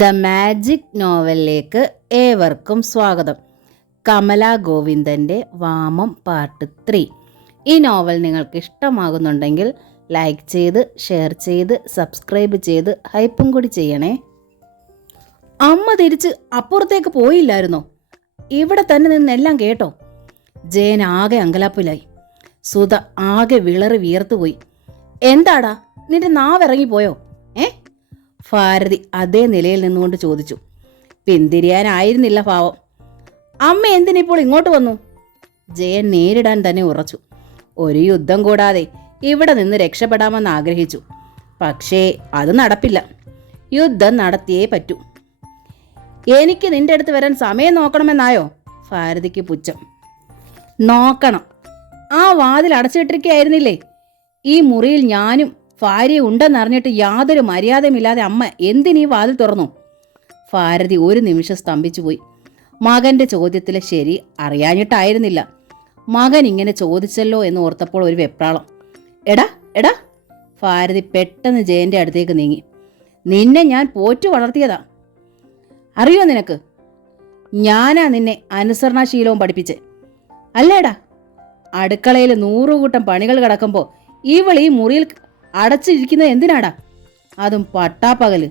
The magic നോവലിലേക്ക് ഏവർക്കും സ്വാഗതം. Kamala ഗോവിന്ദൻ്റെ വാമം part 3. ഈ നോവൽ നിങ്ങൾക്ക് ഇഷ്ടമാകുന്നുണ്ടെങ്കിൽ ലൈക്ക് ചെയ്ത്, ഷെയർ ചെയ്ത്, സബ്സ്ക്രൈബ് ചെയ്ത് ഹൈപ്പും കൂടി ചെയ്യണേ. അമ്മ തിരിച്ച് അപ്പുറത്തേക്ക് പോയില്ലായിരുന്നോ? ഇവിടെ തന്നെ നിന്നെല്ലാം കേട്ടോ? ജയൻ ആകെ അങ്കലാപ്പിലായി. സുധ ആകെ വിളറി വിയർത്തുപോയി. എന്താടാ, നിന്റെ നാവിറങ്ങിപ്പോയോ? ഭാരതി അതേ നിലയിൽ നിന്നുകൊണ്ട് ചോദിച്ചു. പിന്തിരിയാനായിരുന്നില്ല ഭാവം. അമ്മ എന്തിനിപ്പോൾ ഇങ്ങോട്ട് വന്നു? ജയൻ നേരിടാൻ തന്നെ ഉറച്ചു. ഒരു യുദ്ധം കൂടാതെ ഇവിടെ നിന്ന് രക്ഷപ്പെടാമെന്ന് ആഗ്രഹിച്ചു. പക്ഷേ അത് നടപ്പില്ല. യുദ്ധം നടത്തിയേ പറ്റൂ. എനിക്ക് നിന്റെ അടുത്ത് വരാൻ സമയം നോക്കണമെന്നായോ? ഭാരതിക്ക് പുച്ഛം. നോക്കണം. ആ വാതിൽ അടച്ചിട്ടിരിക്കുകയായിരുന്നില്ലേ? ഈ മുറിയിൽ ഞാനും ഭാര്യ ഉണ്ടെന്നറിഞ്ഞിട്ട് യാതൊരു മര്യാദയുമില്ലാതെ അമ്മ എന്തിനീ വാതിൽ തുറന്നു? ഭാരതി ഒരു നിമിഷം സ്തംഭിച്ചുപോയി. മകന്റെ ചോദ്യത്തിലെ ശരി അറിയാഞ്ഞിട്ടായിരുന്നില്ല. മകൻ ഇങ്ങനെ ചോദിച്ചല്ലോ എന്ന് ഓർത്തപ്പോൾ ഒരു വെപ്രാളം. എടാ എടാ ഭാരതി പെട്ടെന്ന് ജയന്റെ അടുത്തേക്ക് നീങ്ങി. നിന്നെ ഞാൻ പോറ്റു വളർത്തിയതാ, അറിയോ നിനക്ക്? ഞാനാ നിന്നെ അനുസരണാശീലവും പഠിപ്പിച്ചേ, അല്ലേടാ? അടുക്കളയിൽ 100 കൂട്ടം പണികൾ കിടക്കുമ്പോൾ ഇവൾ ഈ മുറിയിൽ അടച്ചിരിക്കുന്നത് എന്തിനാടാ? അതും പട്ടാപ്പകല്.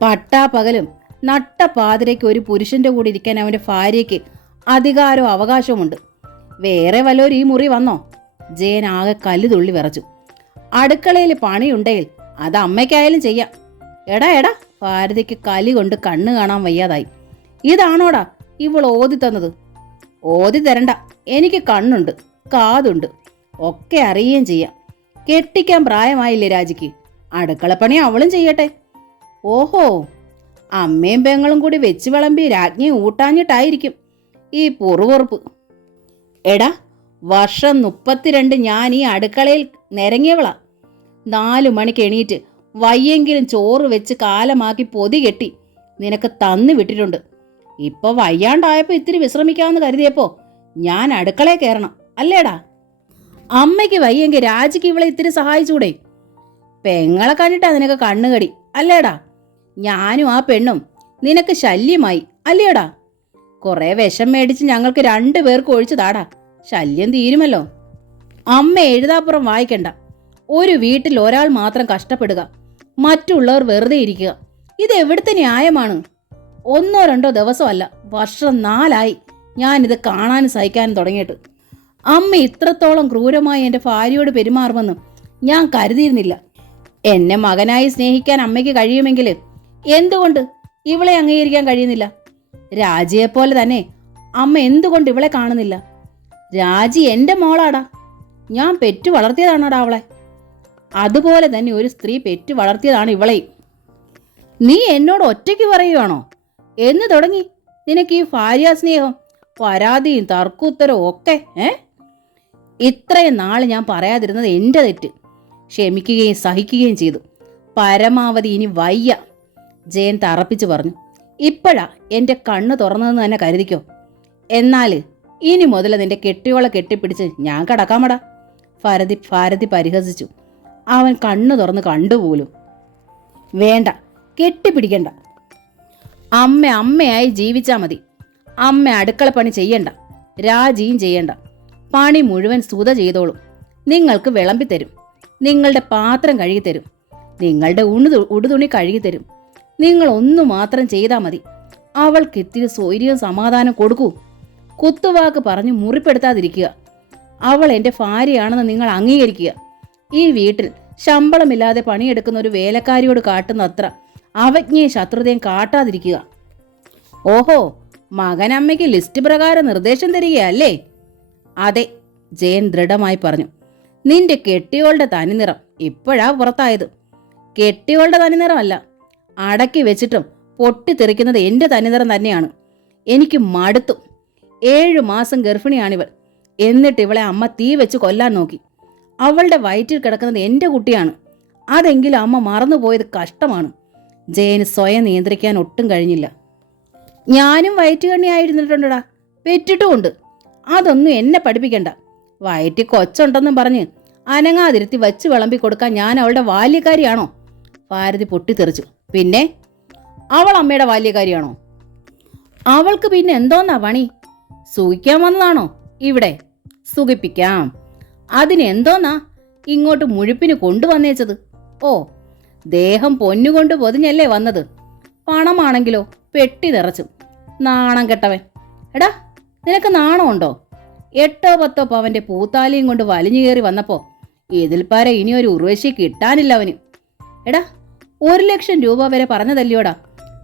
പട്ടാപ്പകലും നട്ട പാതിരയ്ക്ക് ഒരു പുരുഷന്റെ കൂടെ ഇരിക്കാൻ അവന്റെ ഭാര്യയ്ക്ക് അധികാരവും അവകാശവുമുണ്ട്. വേറെ വല്ലവരും ഈ മുറി വന്നോ? ജയൻ ആകെ കല്ലുതുള്ളി വിറച്ചു. അടുക്കളയിൽ പണിയുണ്ടെങ്കിൽ അത് അമ്മയ്ക്കായാലും ചെയ്യാം. എടാ എടാ ഭാരതിക്ക് കലി കൊണ്ട് കണ്ണ് കാണാൻ വയ്യാതായി. ഇതാണോടാ ഇവൾ ഓതി തന്നത്? ഓതി തരണ്ട, എനിക്ക് കണ്ണുണ്ട്, കാതുണ്ട്, ഒക്കെ അറിയുകയും ചെയ്യാം. കെട്ടിക്കാൻ പ്രായമായില്ലേ രാജിക്ക്? അടുക്കളപ്പണി അവളും ചെയ്യട്ടെ. ഓഹോ, അമ്മയും പെങ്ങളും കൂടി വെച്ച് വിളമ്പി രാജ്ഞി ഊട്ടാഞ്ഞിട്ടായിരിക്കും ഈ പൊറുപൊറുപ്പ്. എടാ, വർഷം 32 ഞാൻ ഈ അടുക്കളയിൽ നിരങ്ങിയവളാ. 4 മണിക്ക് എണീറ്റ് വയ്യെങ്കിലും ചോറ് വെച്ച് കാലമാക്കി പൊതി കെട്ടി നിനക്ക് തന്നു വിട്ടിട്ടുണ്ട്. ഇപ്പൊ വയ്യാണ്ടായപ്പോ ഇത്തിരി വിശ്രമിക്കാമെന്ന് കരുതിയപ്പോ ഞാൻ അടുക്കളയിൽ കയറണം, അല്ലേടാ? അമ്മയ്ക്ക് വയ്യെങ്കിൽ രാജിക്ക് ഇവളെ ഇത്തിരി സഹായിച്ചൂടെ? പെങ്ങളെ കണ്ടിട്ടാ നിനക്ക് കണ്ണുകടി, അല്ലേടാ? ഞാനും ആ പെണ്ണും നിനക്ക് ശല്യമായി, അല്ലേടാ? കുറെ വിഷം മേടിച്ച് ഞങ്ങൾക്ക് 2 പേർക്ക് ഒഴിച്ചു താടാ, ശല്യം തീരുമല്ലോ. അമ്മ എഴുതാപ്പുറം വായിക്കണ്ട. ഒരു വീട്ടിൽ ഒരാൾ മാത്രം കഷ്ടപ്പെടുക, മറ്റുള്ളവർ വെറുതെ ഇരിക്കുക, ഇത് എവിടുത്തെ ന്യായമാണ്? 1-2 ദിവസമല്ല, വർഷം 4ആയി ഞാനിത് കാണാനും സഹിക്കാനും തുടങ്ങിയിട്ട്. അമ്മ ഇത്രത്തോളം ക്രൂരമായി എൻ്റെ ഭാര്യയോട് പെരുമാറുമെന്ന് ഞാൻ കരുതിയിരുന്നില്ല. എന്നെ മകനായി സ്നേഹിക്കാൻ അമ്മയ്ക്ക് കഴിയുമെങ്കിൽ എന്തുകൊണ്ട് ഇവളെ അംഗീകരിക്കാൻ കഴിയുന്നില്ല? രാജിയെപ്പോലെ തന്നെ അമ്മ എന്തുകൊണ്ട് ഇവളെ കാണുന്നില്ല? രാജി എൻ്റെ മോളാടാ, ഞാൻ പെറ്റു വളർത്തിയതാണാടാ അവളെ. അതുപോലെ തന്നെ ഒരു സ്ത്രീ പെറ്റു വളർത്തിയതാണ് ഇവളെയും. നീ എന്നോട് ഒറ്റയ്ക്ക് പറയുവാണോ? എന്ന് തുടങ്ങി നിനക്ക് ഈ ഭാര്യാസ്നേഹം, പരാതിയും തർക്കുത്തരവും ഒക്കെ? ഇത്രയും നാൾ ഞാൻ പറയാതിരുന്നത് എൻ്റെ തെറ്റ്. ക്ഷമിക്കുകയും സഹിക്കുകയും ചെയ്തു. പരമാവധി ഇനി വയ്യ. ജയൻ തറപ്പിച്ചു പറഞ്ഞു. ഇപ്പോഴാ എൻ്റെ കണ്ണ് തുറന്നതെന്ന് തന്നെ കരുതിക്കോ. എന്നാൽ ഇനി മുതൽ നിന്റെ കെട്ടിയോളെ കെട്ടിപ്പിടിച്ച് ഞാൻ കടക്കാമടാ. ഭാരതി പരിഹസിച്ചു. അവൻ കണ്ണു തുറന്ന് കണ്ടുപോലും. വേണ്ട, കെട്ടിപ്പിടിക്കണ്ട. അമ്മയായി ജീവിച്ചാൽ മതി. അമ്മ അടുക്കള പണി ചെയ്യണ്ട, രാജിയും ചെയ്യണ്ട. പണി മുഴുവൻ സുധ ചെയ്തോളും. നിങ്ങൾക്ക് വിളമ്പിത്തരും, നിങ്ങളുടെ പാത്രം കഴുകിത്തരും, നിങ്ങളുടെ ഉടുതുണി കഴുകിത്തരും. നിങ്ങൾ ഒന്നു മാത്രം ചെയ്താൽ മതി. അവൾക്ക് ഇത്തിരി സ്വൈര്യവും സമാധാനം കൊടുക്കൂ. കുത്തുവാക്ക് പറഞ്ഞ് മുറിപ്പെടുത്താതിരിക്കുക. അവൾ എൻ്റെ ഭാര്യയാണെന്ന് നിങ്ങൾ അംഗീകരിക്കുക. ഈ വീട്ടിൽ ശമ്പളമില്ലാതെ പണിയെടുക്കുന്ന ഒരു വേലക്കാരിയോട് കാട്ടുന്ന അത്ര അവജ്ഞയും ശത്രുതയും കാട്ടാതിരിക്കുക. ഓഹോ, മകനമ്മയ്ക്ക് ലിസ്റ്റ് പ്രകാരം നിർദ്ദേശം തരികയല്ലേ? അതെ, ജയൻ ദൃഢമായി പറഞ്ഞു. നിന്റെ കെട്ടിയോളുടെ തനിനിറം ഇപ്പോഴാ പുറത്തായത്. കെട്ടിയോളുടെ തനിനിറമല്ല, അടക്കി വെച്ചിട്ടും പൊട്ടിത്തെറിക്കുന്നത് എൻ്റെ തനിനിറം തന്നെയാണ്. എനിക്ക് മടുത്തു. 7 മാസം ഗർഭിണിയാണിവൾ. എന്നിട്ട് ഇവളെ അമ്മ തീ വെച്ച് കൊല്ലാൻ നോക്കി. അവളുടെ വയറ്റിൽ കിടക്കുന്നത് എൻ്റെ കുട്ടിയാണ്. അതെങ്കിലും അമ്മ മറന്നുപോയത് കഷ്ടമാണ്. ജയന് സ്വയം നിയന്ത്രിക്കാൻ ഒട്ടും കഴിഞ്ഞില്ല. ഞാനും വയറ്റുകണ്ണിയായിരുന്നിട്ടുണ്ടടാ, പെറ്റിട്ടുമുണ്ട്. അതൊന്നും എന്നെ പഠിപ്പിക്കണ്ട. വയറ്റിൽ കൊച്ചുണ്ടെന്നും പറഞ്ഞ് അനങ്ങാതിരുത്തി വച്ച് വിളമ്പി കൊടുക്കാൻ ഞാൻ അവളുടെ ബാല്യക്കാരിയാണോ? ഭാരതി പൊട്ടിത്തെറിച്ചു. പിന്നെ അവൾ അമ്മയുടെ ബാല്യക്കാരിയാണോ? അവൾക്ക് പിന്നെ എന്തോന്നാ പണി? സുഖിക്കാൻ വന്നതാണോ ഇവിടെ? സുഖിപ്പിക്കാം. അതിനെന്തോന്നാ ഇങ്ങോട്ട് മുഴുപ്പിന് കൊണ്ടുവന്നേച്ചത്? ഓ, ദേഹം പൊന്നുകൊണ്ട് പൊതിഞ്ഞല്ലേ വന്നത്. പണമാണെങ്കിലോ പെട്ടി നിറച്ചും. നാണം കെട്ടവൻ. എടാ, നിനക്ക് നാണമുണ്ടോ? 8-10 പവന്റെ പൂത്താലിയും കൊണ്ട് വലിഞ്ഞു കയറി വന്നപ്പോ ഇതിൽ പാര ഇനിയൊരു ഉർവശി കിട്ടാനില്ല അവന്. എടാ, 1,00,000 രൂപ വരെ പറഞ്ഞതല്ലിയോടാ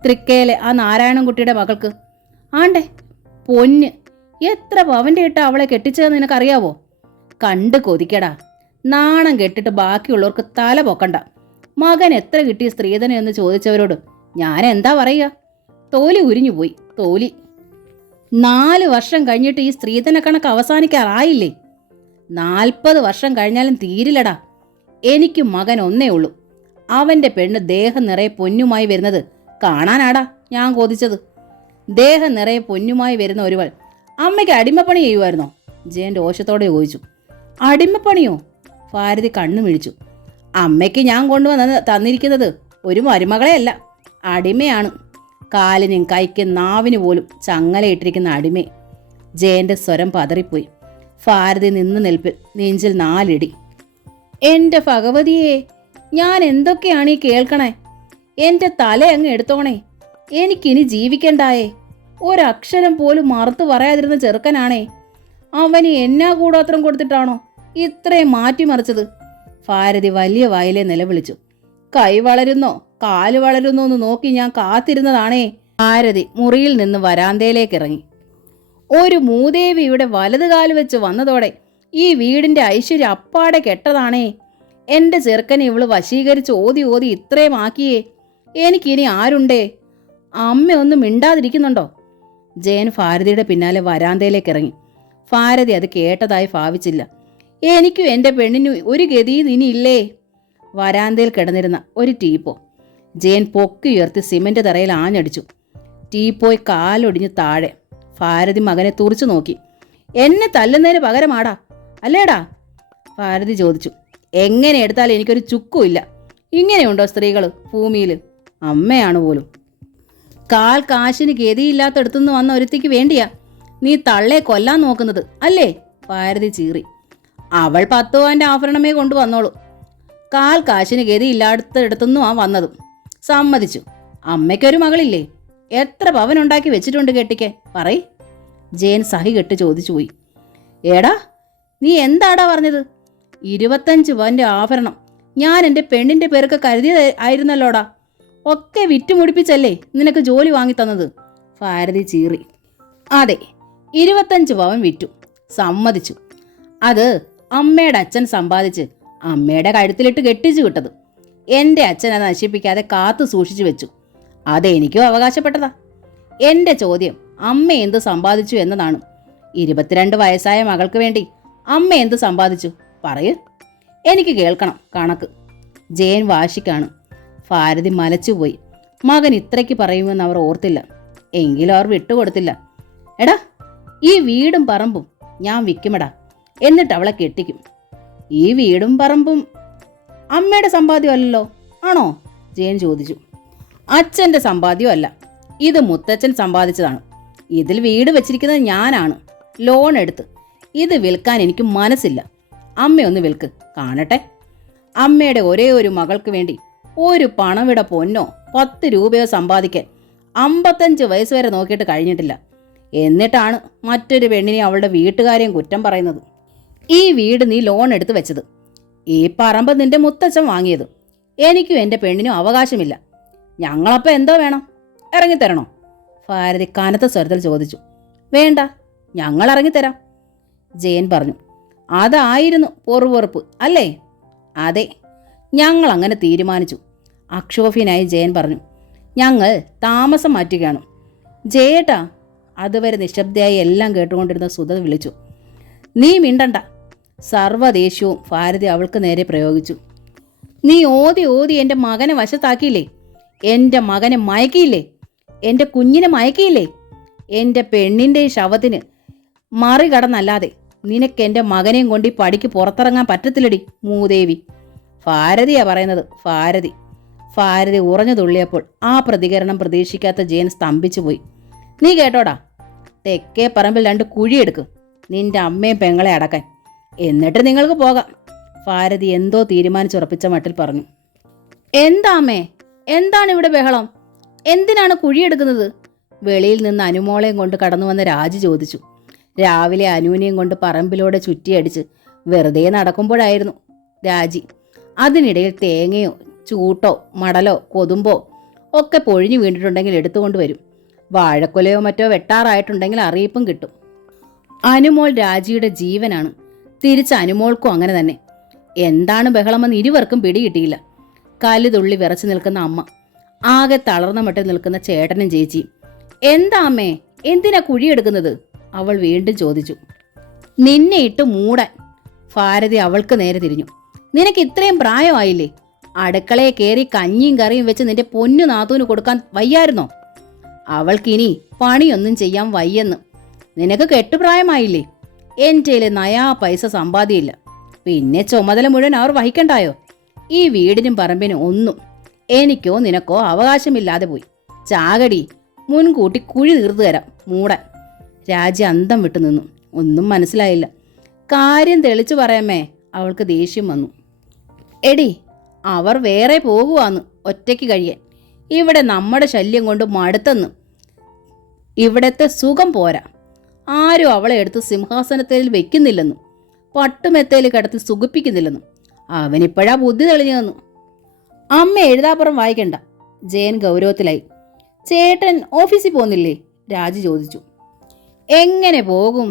തൃക്കയിലെ ആ നാരായണൻകുട്ടിയുടെ മകൾക്ക്. ആണ്ടേ പൊന്ന്, എത്ര പവന്റെ ഇട്ട അവളെ കെട്ടിച്ചതെന്ന് നിനക്കറിയാവോ? കണ്ട് കൊതിക്കടാ. നാണം കെട്ടിട്ട് ബാക്കിയുള്ളവർക്ക് തല പൊക്കണ്ട. മകൻ എത്ര കിട്ടിയ സ്ത്രീധനം എന്ന് ചോദിച്ചവരോട് ഞാൻ എന്താ പറയുക? തോലി ഉരിഞ്ഞുപോയി, തോലി. 4 വർഷം കഴിഞ്ഞിട്ട് ഈ സ്ത്രീധന കണക്ക് അവസാനിക്കാറായില്ലേ? 40 വർഷം കഴിഞ്ഞാലും തീരില്ലടാ. എനിക്ക് മകൻ ഒന്നേ ഉള്ളൂ. അവന്റെ പെണ്ണ് ദേഹം നിറയെ പൊന്നുമായി വരുന്നത് കാണാനാടാ ഞാൻ കൊതിച്ചത്. ദേഹം നിറയെ പൊന്നുമായി വരുന്ന ഒരുവൾ അമ്മയ്ക്ക് അടിമപ്പണി ചെയ്യുമായിരുന്നോ? ജയൻ രോഷത്തോടെ ചോദിച്ചു. അടിമപ്പണിയോ? ഭാരതി കണ്ണു മിഴിച്ചു. അമ്മയ്ക്ക് ഞാൻ കൊണ്ടുവന്ന് തന്നിരിക്കുന്നത് ഒരു മരുമകളെയല്ല, അടിമയാണ്. കാലിനും കൈക്കും നാവിന് പോലും ചങ്ങലയിട്ടിരിക്കുന്ന അടിമേ. ജയന്റെ സ്വരം പതറിപ്പോയി. ഭാരതി നിന്ന് നിൽപ്പിൽ നെഞ്ചിൽ 4 ഇടി. എന്റെ ഭഗവതിയെ, ഞാൻ എന്തൊക്കെയാണ് ഈ കേൾക്കണേ? എന്റെ തല അങ്ങ് എടുത്തോണേ. എനിക്കിനി ജീവിക്കണ്ടായേ. ഒരക്ഷരം പോലും മറുത്തു പറയാതിരുന്ന ചെറുക്കനാണേ. അവന് എന്നാ കൂടോത്രം കൊടുത്തിട്ടാണോ ഇത്രയും മാറ്റിമറിച്ചത്? ഭാരതി വലിയ വായിലെ നിലവിളിച്ചു. കൈ വളരുന്നോ കാല് വളരുന്നോ എന്ന് നോക്കി ഞാൻ കാത്തിരുന്നതാണേ. ഭാരതി മുറിയിൽ നിന്ന് വരാന്തയിലേക്ക് ഇറങ്ങി. ഒരു മൂദേവി ഇവിടെ വലത് കാല് വെച്ച് വന്നതോടെ ഈ വീടിന്റെ ഐശ്വര്യം അപ്പാടെ കെട്ടതാണേ. എന്റെ ചെറുക്കനെ ഇവള് വശീകരിച്ച് ഓതി ഓതി ഇത്രയും ആക്കിയേ. എനിക്കിനി ആരുണ്ടേ? അമ്മയൊന്നും മിണ്ടാതിരിക്കുന്നുണ്ടോ? ജയൻ ഭാരതിയുടെ പിന്നാലെ വരാന്തയിലേക്ക് ഇറങ്ങി. ഭാരതി അത് കേട്ടതായി ഭാവിച്ചില്ല. എനിക്കും എൻ്റെ പെണ്ണിനും ഒരു ഗതിയും ഇനിയില്ലേ? വരാന്തയിൽ കിടന്നിരുന്ന ഒരു ടീപ്പോ ജയൻ പൊക്കി ഉയർത്തി സിമന്റ് തറയിൽ ആഞ്ഞടിച്ചു. ടീപ്പോയി കാലൊടിഞ്ഞ് താഴെ. ഭാരതി മകനെ തുറിച്ചു നോക്കി. എന്നെ തല്ലുന്നതിന് പകരമാടാ അല്ലേടാ? ഭാരതി ചോദിച്ചു. എങ്ങനെ എടുത്താലും എനിക്കൊരു ചുക്കുമില്ല. ഇങ്ങനെയുണ്ടോ സ്ത്രീകൾ ഭൂമിയിൽ? അമ്മയാണ് പോലും. കാൽ കാശിന് ഗതിയില്ലാത്തടുത്തുനിന്ന് വന്ന ഒരുത്തിക്ക് വേണ്ടിയാ നീ തള്ളെ കൊല്ലാൻ നോക്കുന്നത് അല്ലേ? ഭാരതി ചീറി. അവൾ 10 പവന്റെ ആഭരണമേ കൊണ്ടുവന്നോളൂ. കാൽ കാശിന് ഗതിയില്ലാത്തടുത്തുനിന്നും ആ വന്നതും. സമ്മതിച്ചു. അമ്മയ്ക്കൊരു മകളില്ലേ? എത്ര പവൻ ഉണ്ടാക്കി വെച്ചിട്ടുണ്ട് കെട്ടിക്ക്? പറയ്. ജയൻ സഹി കെട്ട് ചോദിച്ചു പോയി. ഏടാ, നീ എന്താടാ പറഞ്ഞത്? 25 പവന്റെ ആഭരണം ഞാൻ എൻ്റെ പെണ്ണിന്റെ പേർക്ക് കരുതിയത് ആയിരുന്നല്ലോടാ. ഒക്കെ വിറ്റുമുടിപ്പിച്ചല്ലേ നിനക്ക് ജോലി വാങ്ങി തന്നത്? ഭാരതി ചീറി. അതെ, 25 പവൻ വിറ്റു. സമ്മതിച്ചു. അത് അമ്മയുടെ അച്ഛൻ സമ്പാദിച്ച് അമ്മയുടെ കഴുത്തിലിട്ട് കെട്ടിച്ചു വിട്ടത്. എൻ്റെ അച്ഛൻ അത് നശിപ്പിക്കാതെ കാത്തു സൂക്ഷിച്ചു വെച്ചു. അതെനിക്കും അവകാശപ്പെട്ടതാ. എൻ്റെ ചോദ്യം അമ്മ എന്ത് സമ്പാദിച്ചു എന്നതാണ്. 22 വയസ്സായ മകൾക്ക് വേണ്ടി അമ്മ എന്ത് സമ്പാദിച്ചു? പറയൂ, എനിക്ക് കേൾക്കണം കണക്ക്. ജയൻ വാശിക്കാണ്. ഭാരതി മലച്ചുപോയി. മകൻ ഇത്രയ്ക്ക് പറയുമെന്ന് അവർ ഓർത്തില്ല. എങ്കിലും അവർ വിട്ടുകൊടുത്തില്ല. എടാ, ഈ വീടും പറമ്പും ഞാൻ വിൽക്കുമെടാ, എന്നിട്ട് അവളെ കെട്ടിക്കും. ഈ വീടും പറമ്പും അമ്മയുടെ സമ്പാദ്യമല്ലല്ലോ, ആണോ? ജയൻ ചോദിച്ചു. അച്ഛൻ്റെ സമ്പാദ്യമല്ല, ഇത് മുത്തച്ഛൻ സമ്പാദിച്ചതാണ്. ഇതിൽ വീട് വെച്ചിരിക്കുന്നത് ഞാനാണ്, ലോൺ എടുത്ത്. ഇത് വിൽക്കാൻ എനിക്ക് മനസ്സില്ല. അമ്മയൊന്ന് വിൽക്ക് കാണട്ടെ. അമ്മയുടെ ഒരേ ഒരു മകൾക്ക് വേണ്ടി ഒരു പണവിട പൊന്നോ 10 രൂപയോ സമ്പാദിക്കാൻ 55 വയസ്സ് വരെ നോക്കിയിട്ട് കഴിഞ്ഞിട്ടില്ല. എന്നിട്ടാണ് മറ്റൊരു പെണ്ണിനെ അവളുടെ വീട്ടുകാരെയും കുറ്റം പറയുന്നത്. ഈ വീട് നീ ലോൺ എടുത്ത് വെച്ചത്, ഈ പറമ്പ് നിന്റെ മുത്തച്ഛൻ വാങ്ങിയത്. എനിക്കും എൻ്റെ പെണ്ണിനും അവകാശമില്ല. ഞങ്ങളപ്പോൾ എന്തോ വേണം? ഇറങ്ങിത്തരണോ? ഭാരതി കനത്ത സ്വരത്തിൽ ചോദിച്ചു. വേണ്ട, ഞങ്ങൾ ഇറങ്ങിത്തരാം, ജയൻ പറഞ്ഞു. അതായിരുന്നു പൊറുപൊറുപ്പ് അല്ലേ? അതെ, ഞങ്ങൾ അങ്ങനെ തീരുമാനിച്ചു, അക്ഷോഭ്യനായി ജയൻ പറഞ്ഞു. ഞങ്ങൾ താമസം മാറ്റുകയാണ്. ജയേട്ടാ, അതുവരെ നിശബ്ദയായി എല്ലാം കേട്ടുകൊണ്ടിരുന്ന സുധ വിളിച്ചു. നീ മിണ്ടണ്ട. സർവ്വദേഷ്യവും ഭാരതി അവൾക്ക് നേരെ പ്രയോഗിച്ചു. നീ ഓതി ഓതി എൻ്റെ മകനെ വശത്താക്കിയില്ലേ? എൻ്റെ മകനെ മയക്കിയില്ലേ? എൻ്റെ കുഞ്ഞിനെ മയക്കിയില്ലേ? എൻ്റെ പെണ്ണിൻ്റെ ശവത്തിന് മറികടന്നല്ലാതെ നിനക്ക് എൻ്റെ മകനെയും കൊണ്ട് ഈ പടിക്ക് പുറത്തിറങ്ങാൻ പറ്റത്തില്ലടി മൂദേവി. ഭാരതിയാ പറയുന്നത്, ഭാരതി. ഭാരതി ഉറഞ്ഞു തുള്ളിയപ്പോൾ ആ പ്രതികരണം പ്രതീക്ഷിക്കാത്ത ജയൻ സ്തംഭിച്ചു പോയി. നീ കേട്ടോടാ, തെക്കേ പറമ്പിൽ 2 കുഴിയെടുക്കും, നിന്റെ അമ്മയും പെങ്ങളെ അടക്കാൻ, എന്നിട്ട് നിങ്ങൾക്ക് പോകാം. ഭാരതി എന്തോ തീരുമാനിച്ചുറപ്പിച്ച മട്ടിൽ പറഞ്ഞു. എന്താ അമ്മേ, എന്താണ് ഇവിടെ ബഹളം? എന്തിനാണ് കുഴിയെടുക്കുന്നത്? വെളിയിൽ നിന്ന് അനുമോളെയും കൊണ്ട് കടന്നു വന്ന രാജി ചോദിച്ചു. രാവിലെ അനുവിനെയും കൊണ്ട് പറമ്പിലൂടെ ചുറ്റിയടിച്ച് വെറുതെ നടക്കുമ്പോഴായിരുന്നു രാജി. അതിനിടയിൽ തേങ്ങയോ ചൂട്ടോ മടലോ കൊതുമ്പോ ഒക്കെ പൊഴിഞ്ഞു വീണിട്ടുണ്ടെങ്കിൽ എടുത്തുകൊണ്ട് വരും. വാഴക്കൊലയോ മറ്റോ വെട്ടാറായിട്ടുണ്ടെങ്കിൽ അറിയിപ്പും കിട്ടും. അനുമോൾ രാജിയുടെ ജീവനാണ്. തിരിച്ച് അനുമോൾക്കും അങ്ങനെ തന്നെ. എന്താണ് ബഹളമെന്ന് ഇരുവർക്കും പിടികിട്ടിയില്ല. കല്ലുതുള്ളി വിറച്ചു നിൽക്കുന്ന അമ്മ, ആകെ തളർന്ന മട്ടിൽ നിൽക്കുന്ന ചേട്ടനും ചേച്ചിയും. എന്താ അമ്മേ, എന്തിനാ കുഴിയെടുക്കുന്നത്? അവൾ വീണ്ടും ചോദിച്ചു. നിന്നെ ഇട്ട് മൂടാൻ. ഭാരതി അവൾക്ക് നേരെ തിരിഞ്ഞു. നിനക്ക് ഇത്രയും പ്രായമായില്ലേ? അടുക്കളയെ കയറി കഞ്ഞിയും കറിയും വെച്ച് നിന്റെ പൊന്നു നാത്തൂന് കൊടുക്കാൻ വയ്യായിരുന്നോ? അവൾക്കിനി പണിയൊന്നും ചെയ്യാൻ വയ്യെന്ന്. നിനക്ക് കെട്ടുപ്രായമായില്ലേ? എൻ്റെ നയാ പൈസ സമ്പാദ്യമില്ല, പിന്നെ ചുമതല മുഴുവൻ അവർ വഹിക്കണ്ടായോ? ഈ വീടിനും പറമ്പിനും ഒന്നും എനിക്കോ നിനക്കോ അവകാശമില്ലാതെ പോയി. ചാകടി, മുൻകൂട്ടി കുഴി തീർത്തു തരാം മൂടാൻ. രാജി അന്തം വിട്ടു നിന്നു. ഒന്നും മനസ്സിലായില്ല. കാര്യം തെളിച്ചു പറയാമേ. അവൾക്ക് ദേഷ്യം വന്നു. എടി, അവർ വേറെ പോകുവാന്ന് ഒറ്റയ്ക്ക് കഴിയാൻ. ഇവിടെ നമ്മുടെ ശല്യം കൊണ്ട് മടുത്തെന്ന്. ഇവിടത്തെ സുഖം പോരാ. ആരും അവളെ എടുത്ത് സിംഹാസനത്തിൽ വെക്കുന്നില്ലെന്നും പട്ടുമെത്തേൽ കിടത്തി സുഖിപ്പിക്കുന്നില്ലെന്നും അവനിപ്പോഴാ ബുദ്ധി തെളിഞ്ഞു തന്നു. അമ്മ എഴുതാപ്പുറം വായിക്കണ്ട. ജയൻ ഗൗരവത്തിലായി. ചേട്ടൻ ഓഫീസിൽ പോകുന്നില്ലേ? രാജി ചോദിച്ചു. എങ്ങനെ പോകും?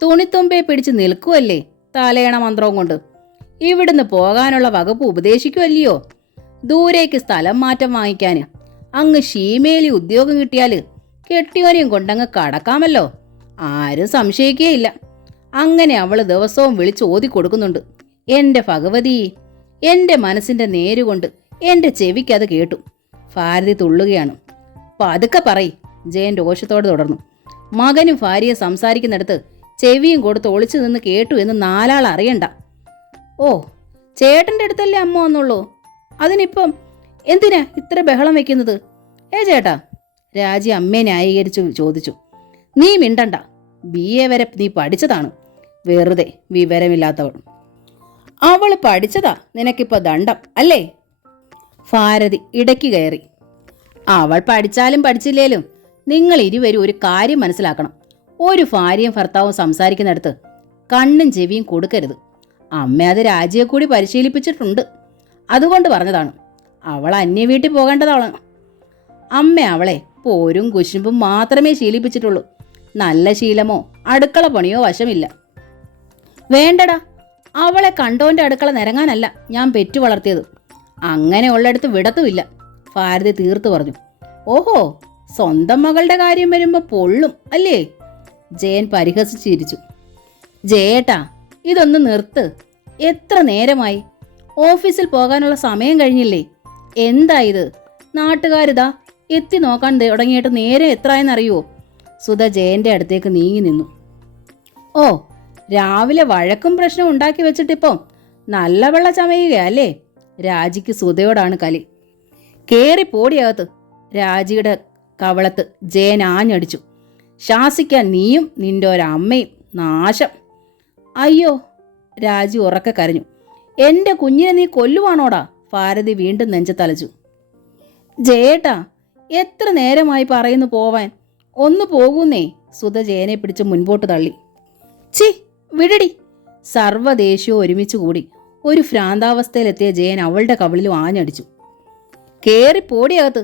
തുണിത്തുമ്പെ പിടിച്ച് നിൽക്കുമല്ലേ തലയണ മന്ത്രവും കൊണ്ട്. ഇവിടുന്ന് പോകാനുള്ള വകുപ്പ് ഉപദേശിക്കുമല്ലയോ? ദൂരേക്ക് സ്ഥലം മാറ്റം വാങ്ങിക്കാൻ അങ്ങ് ഷീമേലി ഉദ്യോഗം കിട്ടിയാൽ കെട്ടിയോനെയും കൊണ്ടങ്ങ് കടക്കാമല്ലോ. ആരും സംശയിക്കുകയില്ല. അങ്ങനെ അവൾ ദിവസവും വിളിച്ച് ഓതി കൊടുക്കുന്നുണ്ട്. എൻ്റെ ഭഗവതി, എൻ്റെ മനസ്സിൻ്റെ നേരുകൊണ്ട് എൻ്റെ ചെവിക്കത് കേട്ടു. ഭാരതി തുള്ളുകയാണ്. പതുക്കെ പറയ്, ജയൻ രോഷത്തോടെ തുടർന്നു. മകനും ഭാര്യയെ സംസാരിക്കുന്നിടത്ത് ചെവിയും കൊടുത്ത് ഒളിച്ചു നിന്ന് കേട്ടു എന്ന് 4 ആൾ അറിയണ്ട. ഓ, ചേട്ടൻ്റെ അടുത്തല്ലേ അമ്മ വന്നുള്ളൂ, അതിനിപ്പം എന്തിനാ ഇത്ര ബഹളം വെക്കുന്നത്? ചേട്ടാ, രാജി അമ്മയെ ന്യായീകരിച്ചു ചോദിച്ചു. നീ മിണ്ടണ്ട. BA വരെ നീ പഠിച്ചതാണ്. വെറുതെ വിവരമില്ലാത്തവൾ. അവൾ പഠിച്ചതാ നിനക്കിപ്പോൾ ദണ്ഡം അല്ലേ? ഭാരതി ഇടയ്ക്ക് കയറി. അവൾ പഠിച്ചാലും പഠിച്ചില്ലേലും നിങ്ങൾ ഇരുവരും ഒരു കാര്യം മനസ്സിലാക്കണം. ഒരു ഭാര്യയും ഭർത്താവും സംസാരിക്കുന്നിടത്ത് കണ്ണും ചെവിയും കൊടുക്കരുത്. അമ്മ അത് രാജിയെ കൂടി പരിശീലിപ്പിച്ചിട്ടുണ്ട്. അതുകൊണ്ട് പറഞ്ഞതാണ്. അവൾ അന്യ വീട്ടിൽ പോകേണ്ടതാണ്. അമ്മ അവളെ പോരും കുശുമ്പും മാത്രമേ ശീലിപ്പിച്ചിട്ടുള്ളൂ. നല്ല ശീലമോ അടുക്കള പണിയോ വശമില്ല. വേണ്ടടാ, അവളെ കണ്ടോന്റെ അടുക്കള നിരങ്ങാനല്ല ഞാൻ പെറ്റു വളർത്തിയത്. അങ്ങനെ ഉള്ളിടത്ത് വിടത്തുമില്ല. ഭാരതി തീർത്തു പറഞ്ഞു. ഓഹോ, സ്വന്തം മകളുടെ കാര്യം വരുമ്പോൾ പൊള്ളും അല്ലേ? ജയൻ പരിഹസിച്ചിരിച്ചു. ജയേട്ടാ, ഇതൊന്ന് നിർത്ത്. എത്ര നേരമായി? ഓഫീസിൽ പോകാനുള്ള സമയം കഴിഞ്ഞില്ലേ? എന്താ ഇത്? നാട്ടുകാരിതാ എത്തി നോക്കാൻ തുടങ്ങിയിട്ട് നേരെ എത്രയെന്നറിയുമോ? സുധ ജയന്റെ അടുത്തേക്ക് നീങ്ങി നിന്നു. ഓ, രാവിലെ വഴക്കും പ്രശ്നവും ഉണ്ടാക്കി വെച്ചിട്ടിപ്പം നല്ല വെള്ള ചമയുകയല്ലേ? രാജിക്ക് സുധയോടാണ് കലി. കേറി പോടിയകത്ത്. രാജിയുടെ കവളത്ത് ജയൻ ആഞ്ഞടിച്ചു. ശാസിക്കാൻ നീയും നിന്റെ ഒരമ്മയും നാശം. അയ്യോ, രാജി ഉറക്കെ കരഞ്ഞു. എൻ്റെ കുഞ്ഞിനെ നീ കൊല്ലുവാണോടാ? ഭാരതി വീണ്ടും നെഞ്ചത്തലച്ചു. ജയേട്ടാ, എത്ര നേരമായി പറയുന്നു പോവാൻ? ഒന്ന് പോകൂന്നേ. സുധ ജയനെ പിടിച്ച് മുൻപോട്ട് തള്ളി. ചി, വിടടി. സർവ്വദേശവും ഒരുമിച്ച് കൂടി ഒരു ഭ്രാന്താവസ്ഥയിലെത്തിയ ജയൻ അവളുടെ കവിളിലും ആഞ്ഞടിച്ചു. കേറി പോടിയകത്ത്.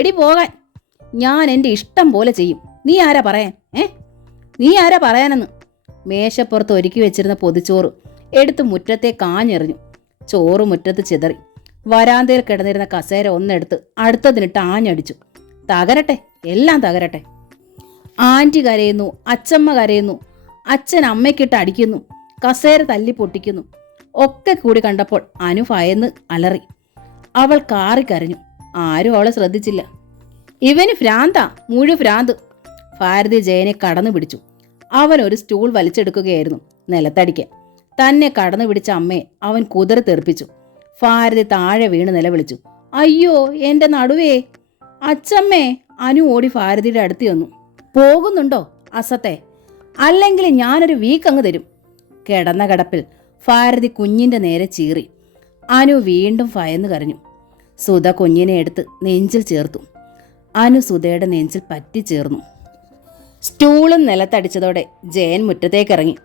എടി പോകാൻ. ഞാൻ എൻ്റെ ഇഷ്ടം പോലെ ചെയ്യും. നീ ആരാ പറയാൻ? നീ ആരാ പറയാനെന്ന്? മേശപ്പുറത്ത് ഒരുക്കി വെച്ചിരുന്ന പൊതിച്ചോറ് എടുത്ത് മുറ്റത്തെ കാഞ്ഞെറിഞ്ഞു. ചോറ് മുറ്റത്ത് ചിതറി. വരാന്തയിൽ കിടന്നിരുന്ന കസേര ഒന്നെടുത്ത് അടുത്തതിനിട്ട് ആഞ്ഞടിച്ചു. തകരട്ടെ, എല്ലാം തകരട്ടെ. ആൻറ്റി കരയുന്നു, അച്ചമ്മ കരയുന്നു, അച്ഛൻ അമ്മയ്ക്കിട്ട് അടിക്കുന്നു, കസേര തല്ലി പൊട്ടിക്കുന്നു. ഒക്കെ കൂടി കണ്ടപ്പോൾ അനു ഭയന്ന് അലറി. അവൾ കാറിക്കരഞ്ഞു. ആരും അവളെ ശ്രദ്ധിച്ചില്ല. ഇവന് ഭ്രാന്താ, ഭ്രാന്ത്. ഭാരതി ജയനെ കടന്നു പിടിച്ചു. അവൻ ഒരു സ്റ്റൂൾ വലിച്ചെടുക്കുകയായിരുന്നു നിലത്തടിക്കാൻ. തന്നെ കടന്നു പിടിച്ച അമ്മയെ അവൻ കുതിര തെറിപ്പിച്ചു. ഭാരതി താഴെ വീണ് നിലവിളിച്ചു. അയ്യോ എൻ്റെ നടുവേ! അച്ചമ്മേ! അനു ഓടി ഭാരതിയുടെ അടുത്ത് വന്നു. പോകുന്നുണ്ടോ അസത്തെ? അല്ലെങ്കിൽ ഞാനൊരു വീക്കങ്ങ് തരും. കിടന്ന കിടപ്പിൽ ഭാരതി കുഞ്ഞിൻ്റെ നേരെ ചീറി. അനു വീണ്ടും ഭയന്ന് കരഞ്ഞു. സുധ കുഞ്ഞിനെ എടുത്ത് നെഞ്ചിൽ ചേർത്തു. അനു സുധയുടെ നെഞ്ചിൽ പറ്റിച്ചേർന്നു. സ്റ്റൂളും നിലത്തടിച്ചതോടെ ജയൻ മുറ്റത്തേക്കിറങ്ങി.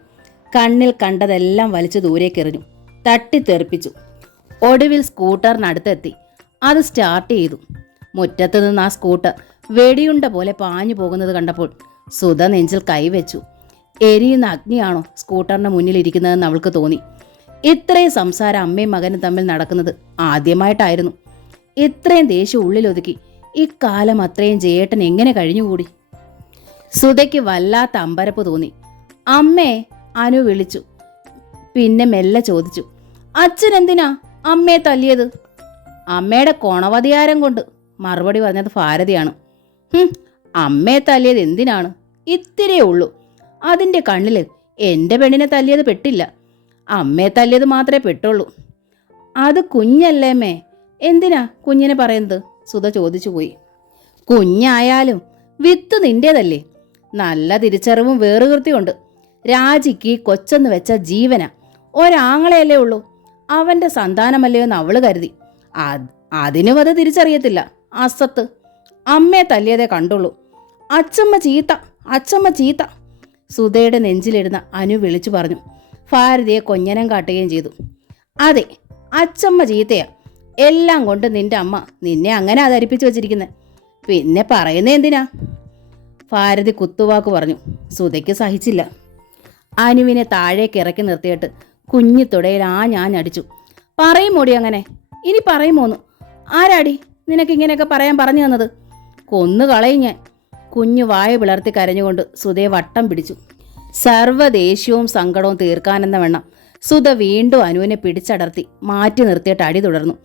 കണ്ണിൽ കണ്ടതെല്ലാം വലിച്ചു ദൂരേക്കെറിഞ്ഞു. തട്ടിത്തെറിപ്പിച്ചു. ഒടുവിൽ സ്കൂട്ടറിനടുത്തെത്തി. അത് സ്റ്റാർട്ട് ചെയ്തു. മുറ്റത്ത് നിന്ന് ആ സ്കൂട്ടർ വെടിയുണ്ട പോലെ പാഞ്ഞു പോകുന്നത് കണ്ടപ്പോൾ സുധ നെഞ്ചിൽ കൈവച്ചു. എരിയുന്ന അഗ്നിയാണോ സ്കൂട്ടറിന് മുന്നിലിരിക്കുന്നതെന്ന് അവൾക്ക് തോന്നി. ഇത്രയും സംസാരം അമ്മയും മകനും തമ്മിൽ നടക്കുന്നത് ആദ്യമായിട്ടായിരുന്നു. ഇത്രയും ദേഷ്യം ഉള്ളിലൊതുക്കി ഇക്കാലം അത്രയും ജയേട്ടൻ എങ്ങനെ കഴിഞ്ഞുകൂടി? സുധയ്ക്ക് വല്ലാത്ത അമ്പരപ്പ് തോന്നി. അമ്മേ! അനു വിളിച്ചു. പിന്നെ മെല്ലെ ചോദിച്ചു, അച്ഛൻ എന്തിനാ അമ്മയെ തല്ലിയത്? അമ്മയുടെ കൊണവധികാരം കൊണ്ട്. മറുപടി പറഞ്ഞത് ഭാരതിയാണ്. അമ്മയെ തല്ലിയത് എന്തിനാണ്? ഇത്തിരിയേ ഉള്ളൂ. അതിൻ്റെ കണ്ണിൽ എൻ്റെ പെണ്ണിനെ തല്ലിയത് പെട്ടില്ല. അമ്മയെ തല്ലിയത് മാത്രമേ പെട്ടുള്ളൂ. അത് കുഞ്ഞല്ലേ അമ്മേ? എന്തിനാ കുഞ്ഞിനെ പറയുന്നത്? സുധ ചോദിച്ചു പോയി. കുഞ്ഞായാലും വിത്ത് നിന്റേതല്ലേ? നല്ല തിരിച്ചറിവും വേറുകൃത്യമുണ്ട്. രാജിക്ക് കൊച്ചെന്ന് വെച്ച ജീവന. ഒരാങ്ങളെയല്ലേ ഉള്ളൂ. അവൻ്റെ സന്താനമല്ലേ എന്ന് അവള് കരുതി. അതിനും അത് തിരിച്ചറിയത്തില്ല. അസത്ത്. അമ്മയെ തല്ലിയതേ കണ്ടുള്ളൂ. അച്ചമ്മ ചീത്ത, അച്ചമ്മ ചീത്ത. സുധയുടെ നെഞ്ചിലിരുന്ന അനു വിളിച്ചു പറഞ്ഞു. ഭാരതിയെ കൊഞ്ഞനം കാട്ടുകയും ചെയ്തു. അതെ, അച്ചമ്മ ചീത്തയാ. എല്ലാം കൊണ്ട് നിന്റെ അമ്മ നിന്നെ അങ്ങനെ ധരിപ്പിച്ചു വച്ചിരിക്കുന്നത്. പിന്നെ പറയുന്നേ എന്തിനാ? ഭാരതി കുത്തുവാക്ക് പറഞ്ഞു. സുധയ്ക്ക് സഹിച്ചില്ല. അനുവിനെ താഴേക്ക് ഇറക്കി നിർത്തിയിട്ട് കുഞ്ഞി തുടയിൽ ഞാൻ അടിച്ചു. പറയുമോടി അങ്ങനെ? ഇനി പറയുമോന്ന്? ആരാടി നിനക്കിങ്ങനെയൊക്കെ പറയാൻ പറഞ്ഞു തന്നത്? കൊന്നു കളയും ഞാൻ. കുഞ്ഞു വായ പിളർത്തി കരഞ്ഞുകൊണ്ട് സുധയെ വട്ടം പിടിച്ചു. സർവ്വദേഷ്യവും സങ്കടവും തീർക്കാനെന്ന വണ്ണം സുധ വീണ്ടും അനുവിനെ പിടിച്ചടർത്തി മാറ്റി നിർത്തിയിട്ട് അടി തുടർന്നു.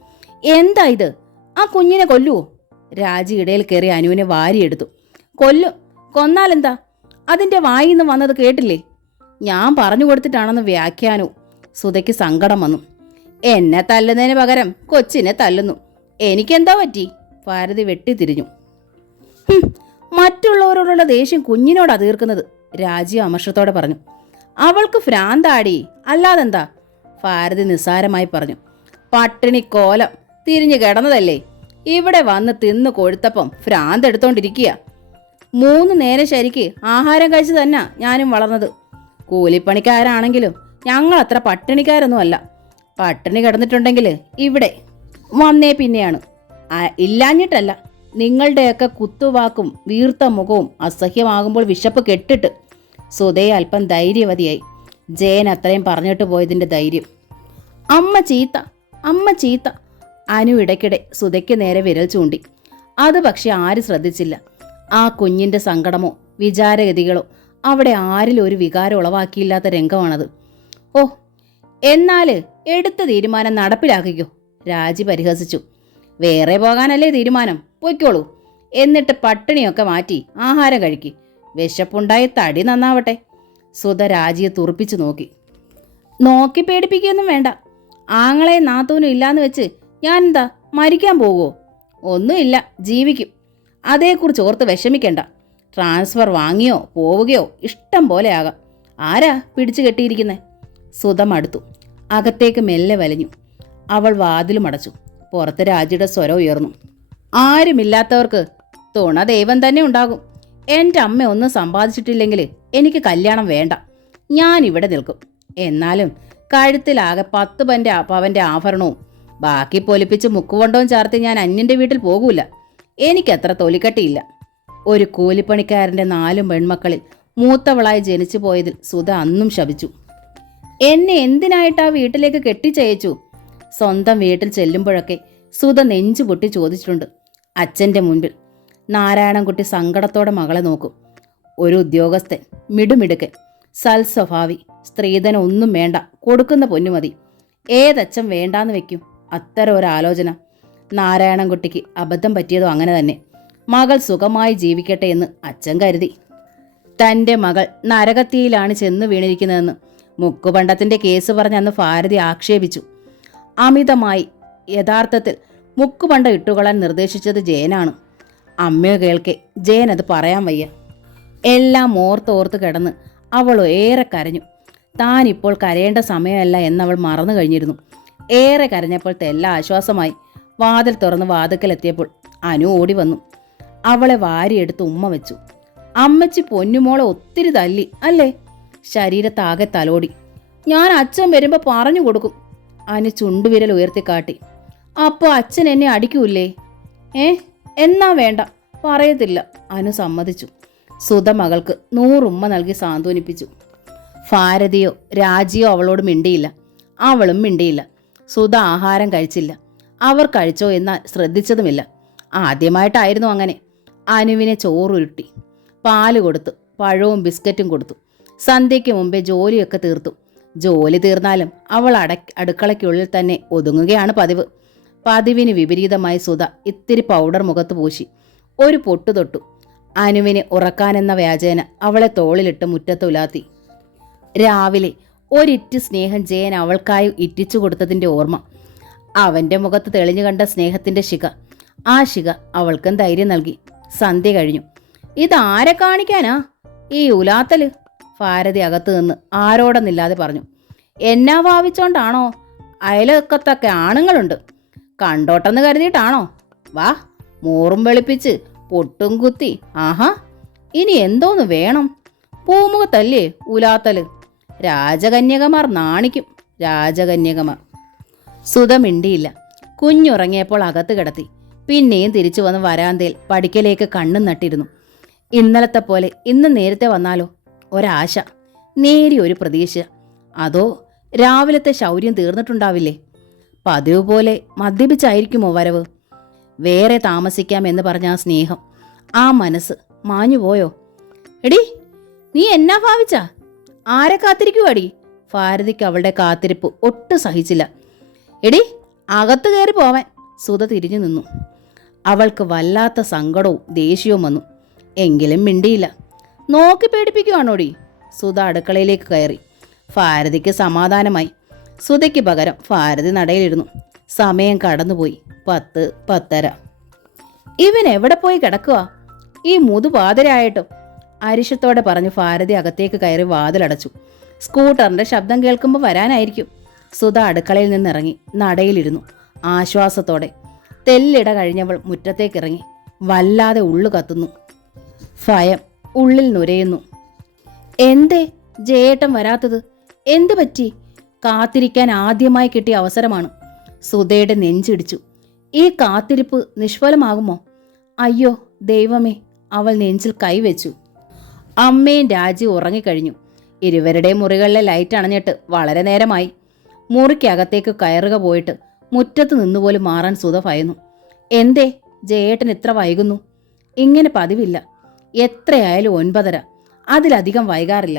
എന്താ ഇത്? ആ കുഞ്ഞിനെ കൊല്ലുവോ? രാജി ഇടയിൽ കയറി അനുവിനെ വാരിയെടുത്തു. കൊല്ലും. കൊന്നാലെന്താ? അതിൻ്റെ വായിന്ന് വന്നത് കേട്ടില്ലേ? ഞാൻ പറഞ്ഞു കൊടുത്തിട്ടാണെന്ന് വ്യാഖ്യാനവും. സുധയ്ക്ക് സങ്കടം വന്നു. എന്നെ തല്ലുന്നതിന് പകരം കൊച്ചിനെ തല്ലുന്നു. എനിക്കെന്താ പറ്റി? ഭാരതി വെട്ടിത്തിരിഞ്ഞു. മറ്റുള്ളവരോടുള്ള ദേഷ്യം കുഞ്ഞിനോടാ തീർക്കുന്നത്, രാജി അമർഷത്തോടെ പറഞ്ഞു. അവൾക്ക് ഭ്രാന്താടി, അല്ലാതെന്താ? ഭാരതി നിസ്സാരമായി പറഞ്ഞു. പട്ടിണി കോലം തിരിഞ്ഞു കിടന്നതല്ലേ? ഇവിടെ വന്ന് തിന്നു കൊഴുത്തപ്പം ഭ്രാന്ത് എടുത്തോണ്ടിരിക്കുക. 3 നേരം ശരിക്ക് ആഹാരം കഴിച്ച് തന്നെ ഞാനും വളർന്നത്. കൂലിപ്പണിക്കാരാണെങ്കിലും ഞങ്ങൾ അത്ര പട്ടിണിക്കാരൊന്നുമല്ല. പട്ടിണി കിടന്നിട്ടുണ്ടെങ്കിൽ ഇവിടെ വന്നേ പിന്നെയാണ്. ഇല്ലാഞ്ഞിട്ടല്ല, നിങ്ങളുടെയൊക്കെ കുത്തുവാക്കും വീർത്ത മുഖവും അസഹ്യമാകുമ്പോൾ വിശപ്പ് കെട്ടിട്ട്. സുധയെ അല്പം ധൈര്യവതിയായി. ജയൻ അത്രയും പറഞ്ഞിട്ട് പോയതിൻ്റെ ധൈര്യം. അമ്മ ചീത്ത, അമ്മ ചീത്ത. അനു ഇടയ്ക്കിടെ സുധയ്ക്ക് നേരെ വിരൽ ചൂണ്ടി. അത് പക്ഷെ ആരും ശ്രദ്ധിച്ചില്ല. ആ കുഞ്ഞിൻ്റെ സങ്കടമോ വിചാരഗതികളോ അവിടെ ആരിലും ഒരു വികാരം ഉളവാക്കിയില്ലാത്ത രംഗമാണത്. ഓ, എന്നാല് എടുത്ത തീരുമാനം നടപ്പിലാക്കിക്കോ, രാജി പരിഹസിച്ചു. വേറെ പോകാനല്ലേ തീരുമാനം? പൊയ്ക്കോളൂ. എന്നിട്ട് പട്ടിണിയൊക്കെ മാറ്റി ആഹാരം കഴിക്കി. വിശപ്പുണ്ടായി തടി നന്നാവട്ടെ. സുധ രാജിയെ തുറപ്പിച്ചു നോക്കി. നോക്കി പേടിപ്പിക്കുകയൊന്നും വേണ്ട. ആങ്ങളെ നാത്തൂനും ഇല്ലാന്ന് വെച്ച് ഞാൻ എന്താ മരിക്കാൻ പോകുമോ? ഒന്നുമില്ല, ജീവിക്കും. അതേക്കുറിച്ച് ഓർത്ത് വിഷമിക്കണ്ട. ട്രാൻസ്ഫർ വാങ്ങിയോ പോവുകയോ ഇഷ്ടം പോലെ ആകാം. ആരാ പിടിച്ചു കെട്ടിയിരിക്കുന്നത്? സുധ മടുത്തു. അകത്തേക്ക് മെല്ലെ വലിഞ്ഞു. അവൾ വാതിലുമടച്ചു. പുറത്ത് രാജിയുടെ സ്വരം ഉയർന്നു. ആരുമില്ലാത്തവർക്ക് തുണ ദൈവം തന്നെ ഉണ്ടാകും. എൻ്റെ അമ്മ ഒന്നും സമ്പാദിച്ചിട്ടില്ലെങ്കിൽ എനിക്ക് കല്യാണം വേണ്ട. ഞാൻ ഇവിടെ നിൽക്കും. എന്നാലും കഴുത്തിലാകെ 10 പവൻ്റെ ആഭരണവും ബാക്കി പൊലിപ്പിച്ച് മുക്കുകൊണ്ടവും ചേർത്ത് ഞാൻ അന്യൻ്റെ വീട്ടിൽ പോകൂല. എനിക്കത്ര തൊലിക്കട്ടിയില്ല. ഒരു കൂലിപ്പണിക്കാരൻ്റെ 4 പെൺമക്കളിൽ മൂത്തവളായി ജനിച്ചു പോയതിൽ സുധ അന്നും ശപിച്ചു. എന്നെ എന്തിനായിട്ടാ വീട്ടിലേക്ക് കെട്ടിച്ചയച്ചു? സ്വന്തം വീട്ടിൽ ചെല്ലുമ്പോഴൊക്കെ സുധ നെഞ്ചു പൊട്ടി ചോദിച്ചിട്ടുണ്ട് അച്ഛൻ്റെ മുൻപിൽ. നാരായണൻകുട്ടി സങ്കടത്തോടെ മകളെ നോക്കും. ഒരു ഉദ്യോഗസ്ഥൻ, മിടുമിടുക്കൻ, സൽസ്വഭാവി, സ്ത്രീധനം ഒന്നും വേണ്ട, കൊടുക്കുന്ന പൊന്നുമതി. ഏതച്ഛൻ വേണ്ടാന്ന് വെക്കും അത്തരം ഒരാലോചന? നാരായണൻകുട്ടിക്ക് അബദ്ധം പറ്റിയതോ അങ്ങനെ തന്നെ. മകൾ സുഖമായി ജീവിക്കട്ടെ എന്ന് അച്ഛൻ കരുതി. തൻ്റെ മകൾ നരകത്തിയിലാണ് ചെന്ന് വീണിരിക്കുന്നതെന്ന് മുക്കുപണ്ടത്തിൻ്റെ കേസ് പറഞ്ഞ് അന്ന് ഭാരതി ആക്ഷേപിച്ചു. അമിതമായി. യഥാർത്ഥത്തിൽ മുക്കുപണ്ട ഇട്ടുകൊള്ളാൻ നിർദ്ദേശിച്ചത് ജയനാണ്. അമ്മയോ കേൾക്കെ ജയൻ അത് പറയാൻ വയ്യ. എല്ലാം ഓർത്തോർത്ത് കിടന്ന് അവൾ ഏറെ കരഞ്ഞു. താനിപ്പോൾ കരയേണ്ട സമയമല്ല എന്നവൾ മറന്നു കഴിഞ്ഞിരുന്നു. ഏറെ കരഞ്ഞപ്പോൾ തെല്ല ആശ്വാസമായി. വാതിൽ തുറന്ന് വാതിക്കലെത്തിയപ്പോൾ അനു ഓടി വന്നു. അവളെ വാരിയെടുത്ത് ഉമ്മ വെച്ചു. അമ്മച്ചി പൊന്നുമോളെ ഒത്തിരി തല്ലി അല്ലേ? ശരീരത്താകെ തലോടി. ഞാൻ അച്ഛൻ വരുമ്പോൾ പറഞ്ഞു കൊടുക്കും. അനു ചുണ്ടുവിരൽ ഉയർത്തിക്കാട്ടി. അപ്പോൾ അച്ഛൻ എന്നെ അടിക്കൂല്ലേ? എന്നാ വേണ്ട, പറയത്തില്ല. അനു സമ്മതിച്ചു. സുധ മകൾക്ക് 100 ഉമ്മ നൽകി സാന്ത്വനിപ്പിച്ചു. ഭാരതിയോ രാജിയോ അവളോട് മിണ്ടിയില്ല. അവളും മിണ്ടിയില്ല. സുധ ആഹാരം കഴിച്ചില്ല. അവർ കഴിച്ചോ എന്ന് ശ്രദ്ധിച്ചതുമില്ല. ആദ്യമായിട്ടായിരുന്നു അങ്ങനെ. അനുവിനെ ചോറുരുട്ടി, പാല് കൊടുത്തു, പഴവും ബിസ്ക്കറ്റും കൊടുത്തു. സന്ധ്യയ്ക്ക് മുമ്പേ ജോലിയൊക്കെ തീർത്തു. ജോലി തീർന്നാലും അവൾ അടുക്കളയ്ക്കുള്ളിൽ തന്നെ ഒതുങ്ങുകയാണ് പതിവ്. പതിവിന് വിപരീതമായി സുധ ഇത്തിരി പൗഡർ മുഖത്ത് പൂശി, ഒരു പൊട്ടു തൊട്ടു. അനുവിനെ ഉറക്കാനെന്ന വ്യാജേന അവളെ തോളിലിട്ട് മുറ്റത്ത് ഉലാത്തി. രാവിലെ ഒരിറ്റ് സ്നേഹം ജയൻ അവൾക്കായി ഇറ്റിച്ചു കൊടുത്തതിൻ്റെ ഓർമ്മ. അവൻ്റെ മുഖത്ത് തെളിഞ്ഞു കണ്ട സ്നേഹത്തിൻ്റെ ശിഖ. ആ ശിഖ അവൾക്കും ധൈര്യം നൽകി. സന്ധ്യ കഴിഞ്ഞു. ഇതാരെ കാണിക്കാനാ ഈ ഉലാത്തല്? ഭാരതി അകത്ത് നിന്ന് ആരോടെന്നില്ലാതെ പറഞ്ഞു. എന്നാ ഭാവിച്ചോണ്ടാണോ? അയലക്കത്തൊക്കെ ആണുങ്ങളുണ്ട്, കണ്ടോട്ടെന്ന് കരുതിയിട്ടാണോ? വാ, മോറും വെളുപ്പിച്ച് പൊട്ടും കുത്തി. ആഹാ, ഇനി എന്തോന്ന് വേണം? പൂമുഖത്തല്ലേ ഉലാത്തല്? രാജകന്യകമാർ നാണിക്കും, രാജകന്യകമാർ. സുധ മിണ്ടിയില്ല. കുഞ്ഞുറങ്ങിയപ്പോൾ അകത്ത് കിടത്തി. പിന്നെയും തിരിച്ചു വന്ന് വരാന്തയിൽ പടിക്കലേക്ക് കണ്ണും നട്ടിരുന്നു. ഇന്നലത്തെ പോലെ ഇന്ന് നേരത്തെ വന്നാലോ? ഒരാശ, നേരിയൊരു പ്രതീക്ഷ. അതോ രാവിലത്തെ ശൗര്യം തീർന്നിട്ടുണ്ടാവില്ലേ? പതിവ് പോലെ മദ്യപിച്ചായിരിക്കുമോ വരവ്? വേറെ താമസിക്കാമെന്ന് പറഞ്ഞ ആ സ്നേഹം, ആ മനസ്സ് മാഞ്ഞുപോയോ? എടി, നീ എന്നാ ഭാവിച്ചാ? ആരെ കാത്തിരിക്കുവാടി? ഭാരതിക്ക് അവളുടെ കാത്തിരിപ്പ് ഒട്ടും സഹിച്ചില്ല. എടി, അകത്ത് കയറി പോവാൻ. സുധ തിരിഞ്ഞു നിന്നു. അവൾക്ക് വല്ലാത്ത സങ്കടവും ദേഷ്യവും വന്നു. എങ്കിലും മിണ്ടിയില്ല. നോക്കി പേടിപ്പിക്കുവാണോടി? സുധ അടുക്കളയിലേക്ക് കയറി. ഭാരതിക്ക് സമാധാനമായി. സുധയ്ക്ക് പകരം ഭാരതി നടയിലിരുന്നു. സമയം കടന്നുപോയി. 10, 10:30. ഇവൻ എവിടെ പോയി കിടക്കുക ഈ മുതുപാതിരായിട്ടും? അരിശത്തോടെ പറഞ്ഞു ഭാരതി അകത്തേക്ക് കയറി വാതിലടച്ചു. സ്കൂട്ടറിന്റെ ശബ്ദം കേൾക്കുമ്പോൾ വരാനായിരിക്കും. സുധ അടുക്കളയിൽ നിന്നിറങ്ങി നടയിലിരുന്നു ആശ്വാസത്തോടെ. തെല്ലിട കഴിഞ്ഞവൾ മുറ്റത്തേക്കിറങ്ങി. വല്ലാതെ ഉള്ളു കത്തുന്നു. ഭയം ഉള്ളിൽ നുരയുന്നു. എന്തേ ജയേട്ടൻ വരാത്തത്? എന്തു പറ്റി? കാത്തിരിക്കാൻ ആദ്യമായി കിട്ടിയ അവസരമാണ്. സുധയുടെ നെഞ്ചിടിച്ചു. ഈ കാത്തിരിപ്പ് നിഷ്ഫലമാകുമോ? അയ്യോ ദൈവമേ! അവൾ നെഞ്ചിൽ കൈവച്ചു. അമ്മയും രാജി ഉറങ്ങിക്കഴിഞ്ഞു. ഇരുവരുടെയും മുറികളിലെ ലൈറ്റ് അണഞ്ഞിട്ട് വളരെ നേരമായി. മുറിക്കകത്തേക്ക് കയറുക പോയിട്ട് മുറ്റത്ത് നിന്നുപോലും മാറാൻ സുധ ഭയന്നു. എന്തേ ജയേട്ടൻ ഇത്ര വൈകുന്നു? ഇങ്ങനെ പതിവില്ല. എത്രയായാലും 9:30, അതിലധികം വൈകാറില്ല.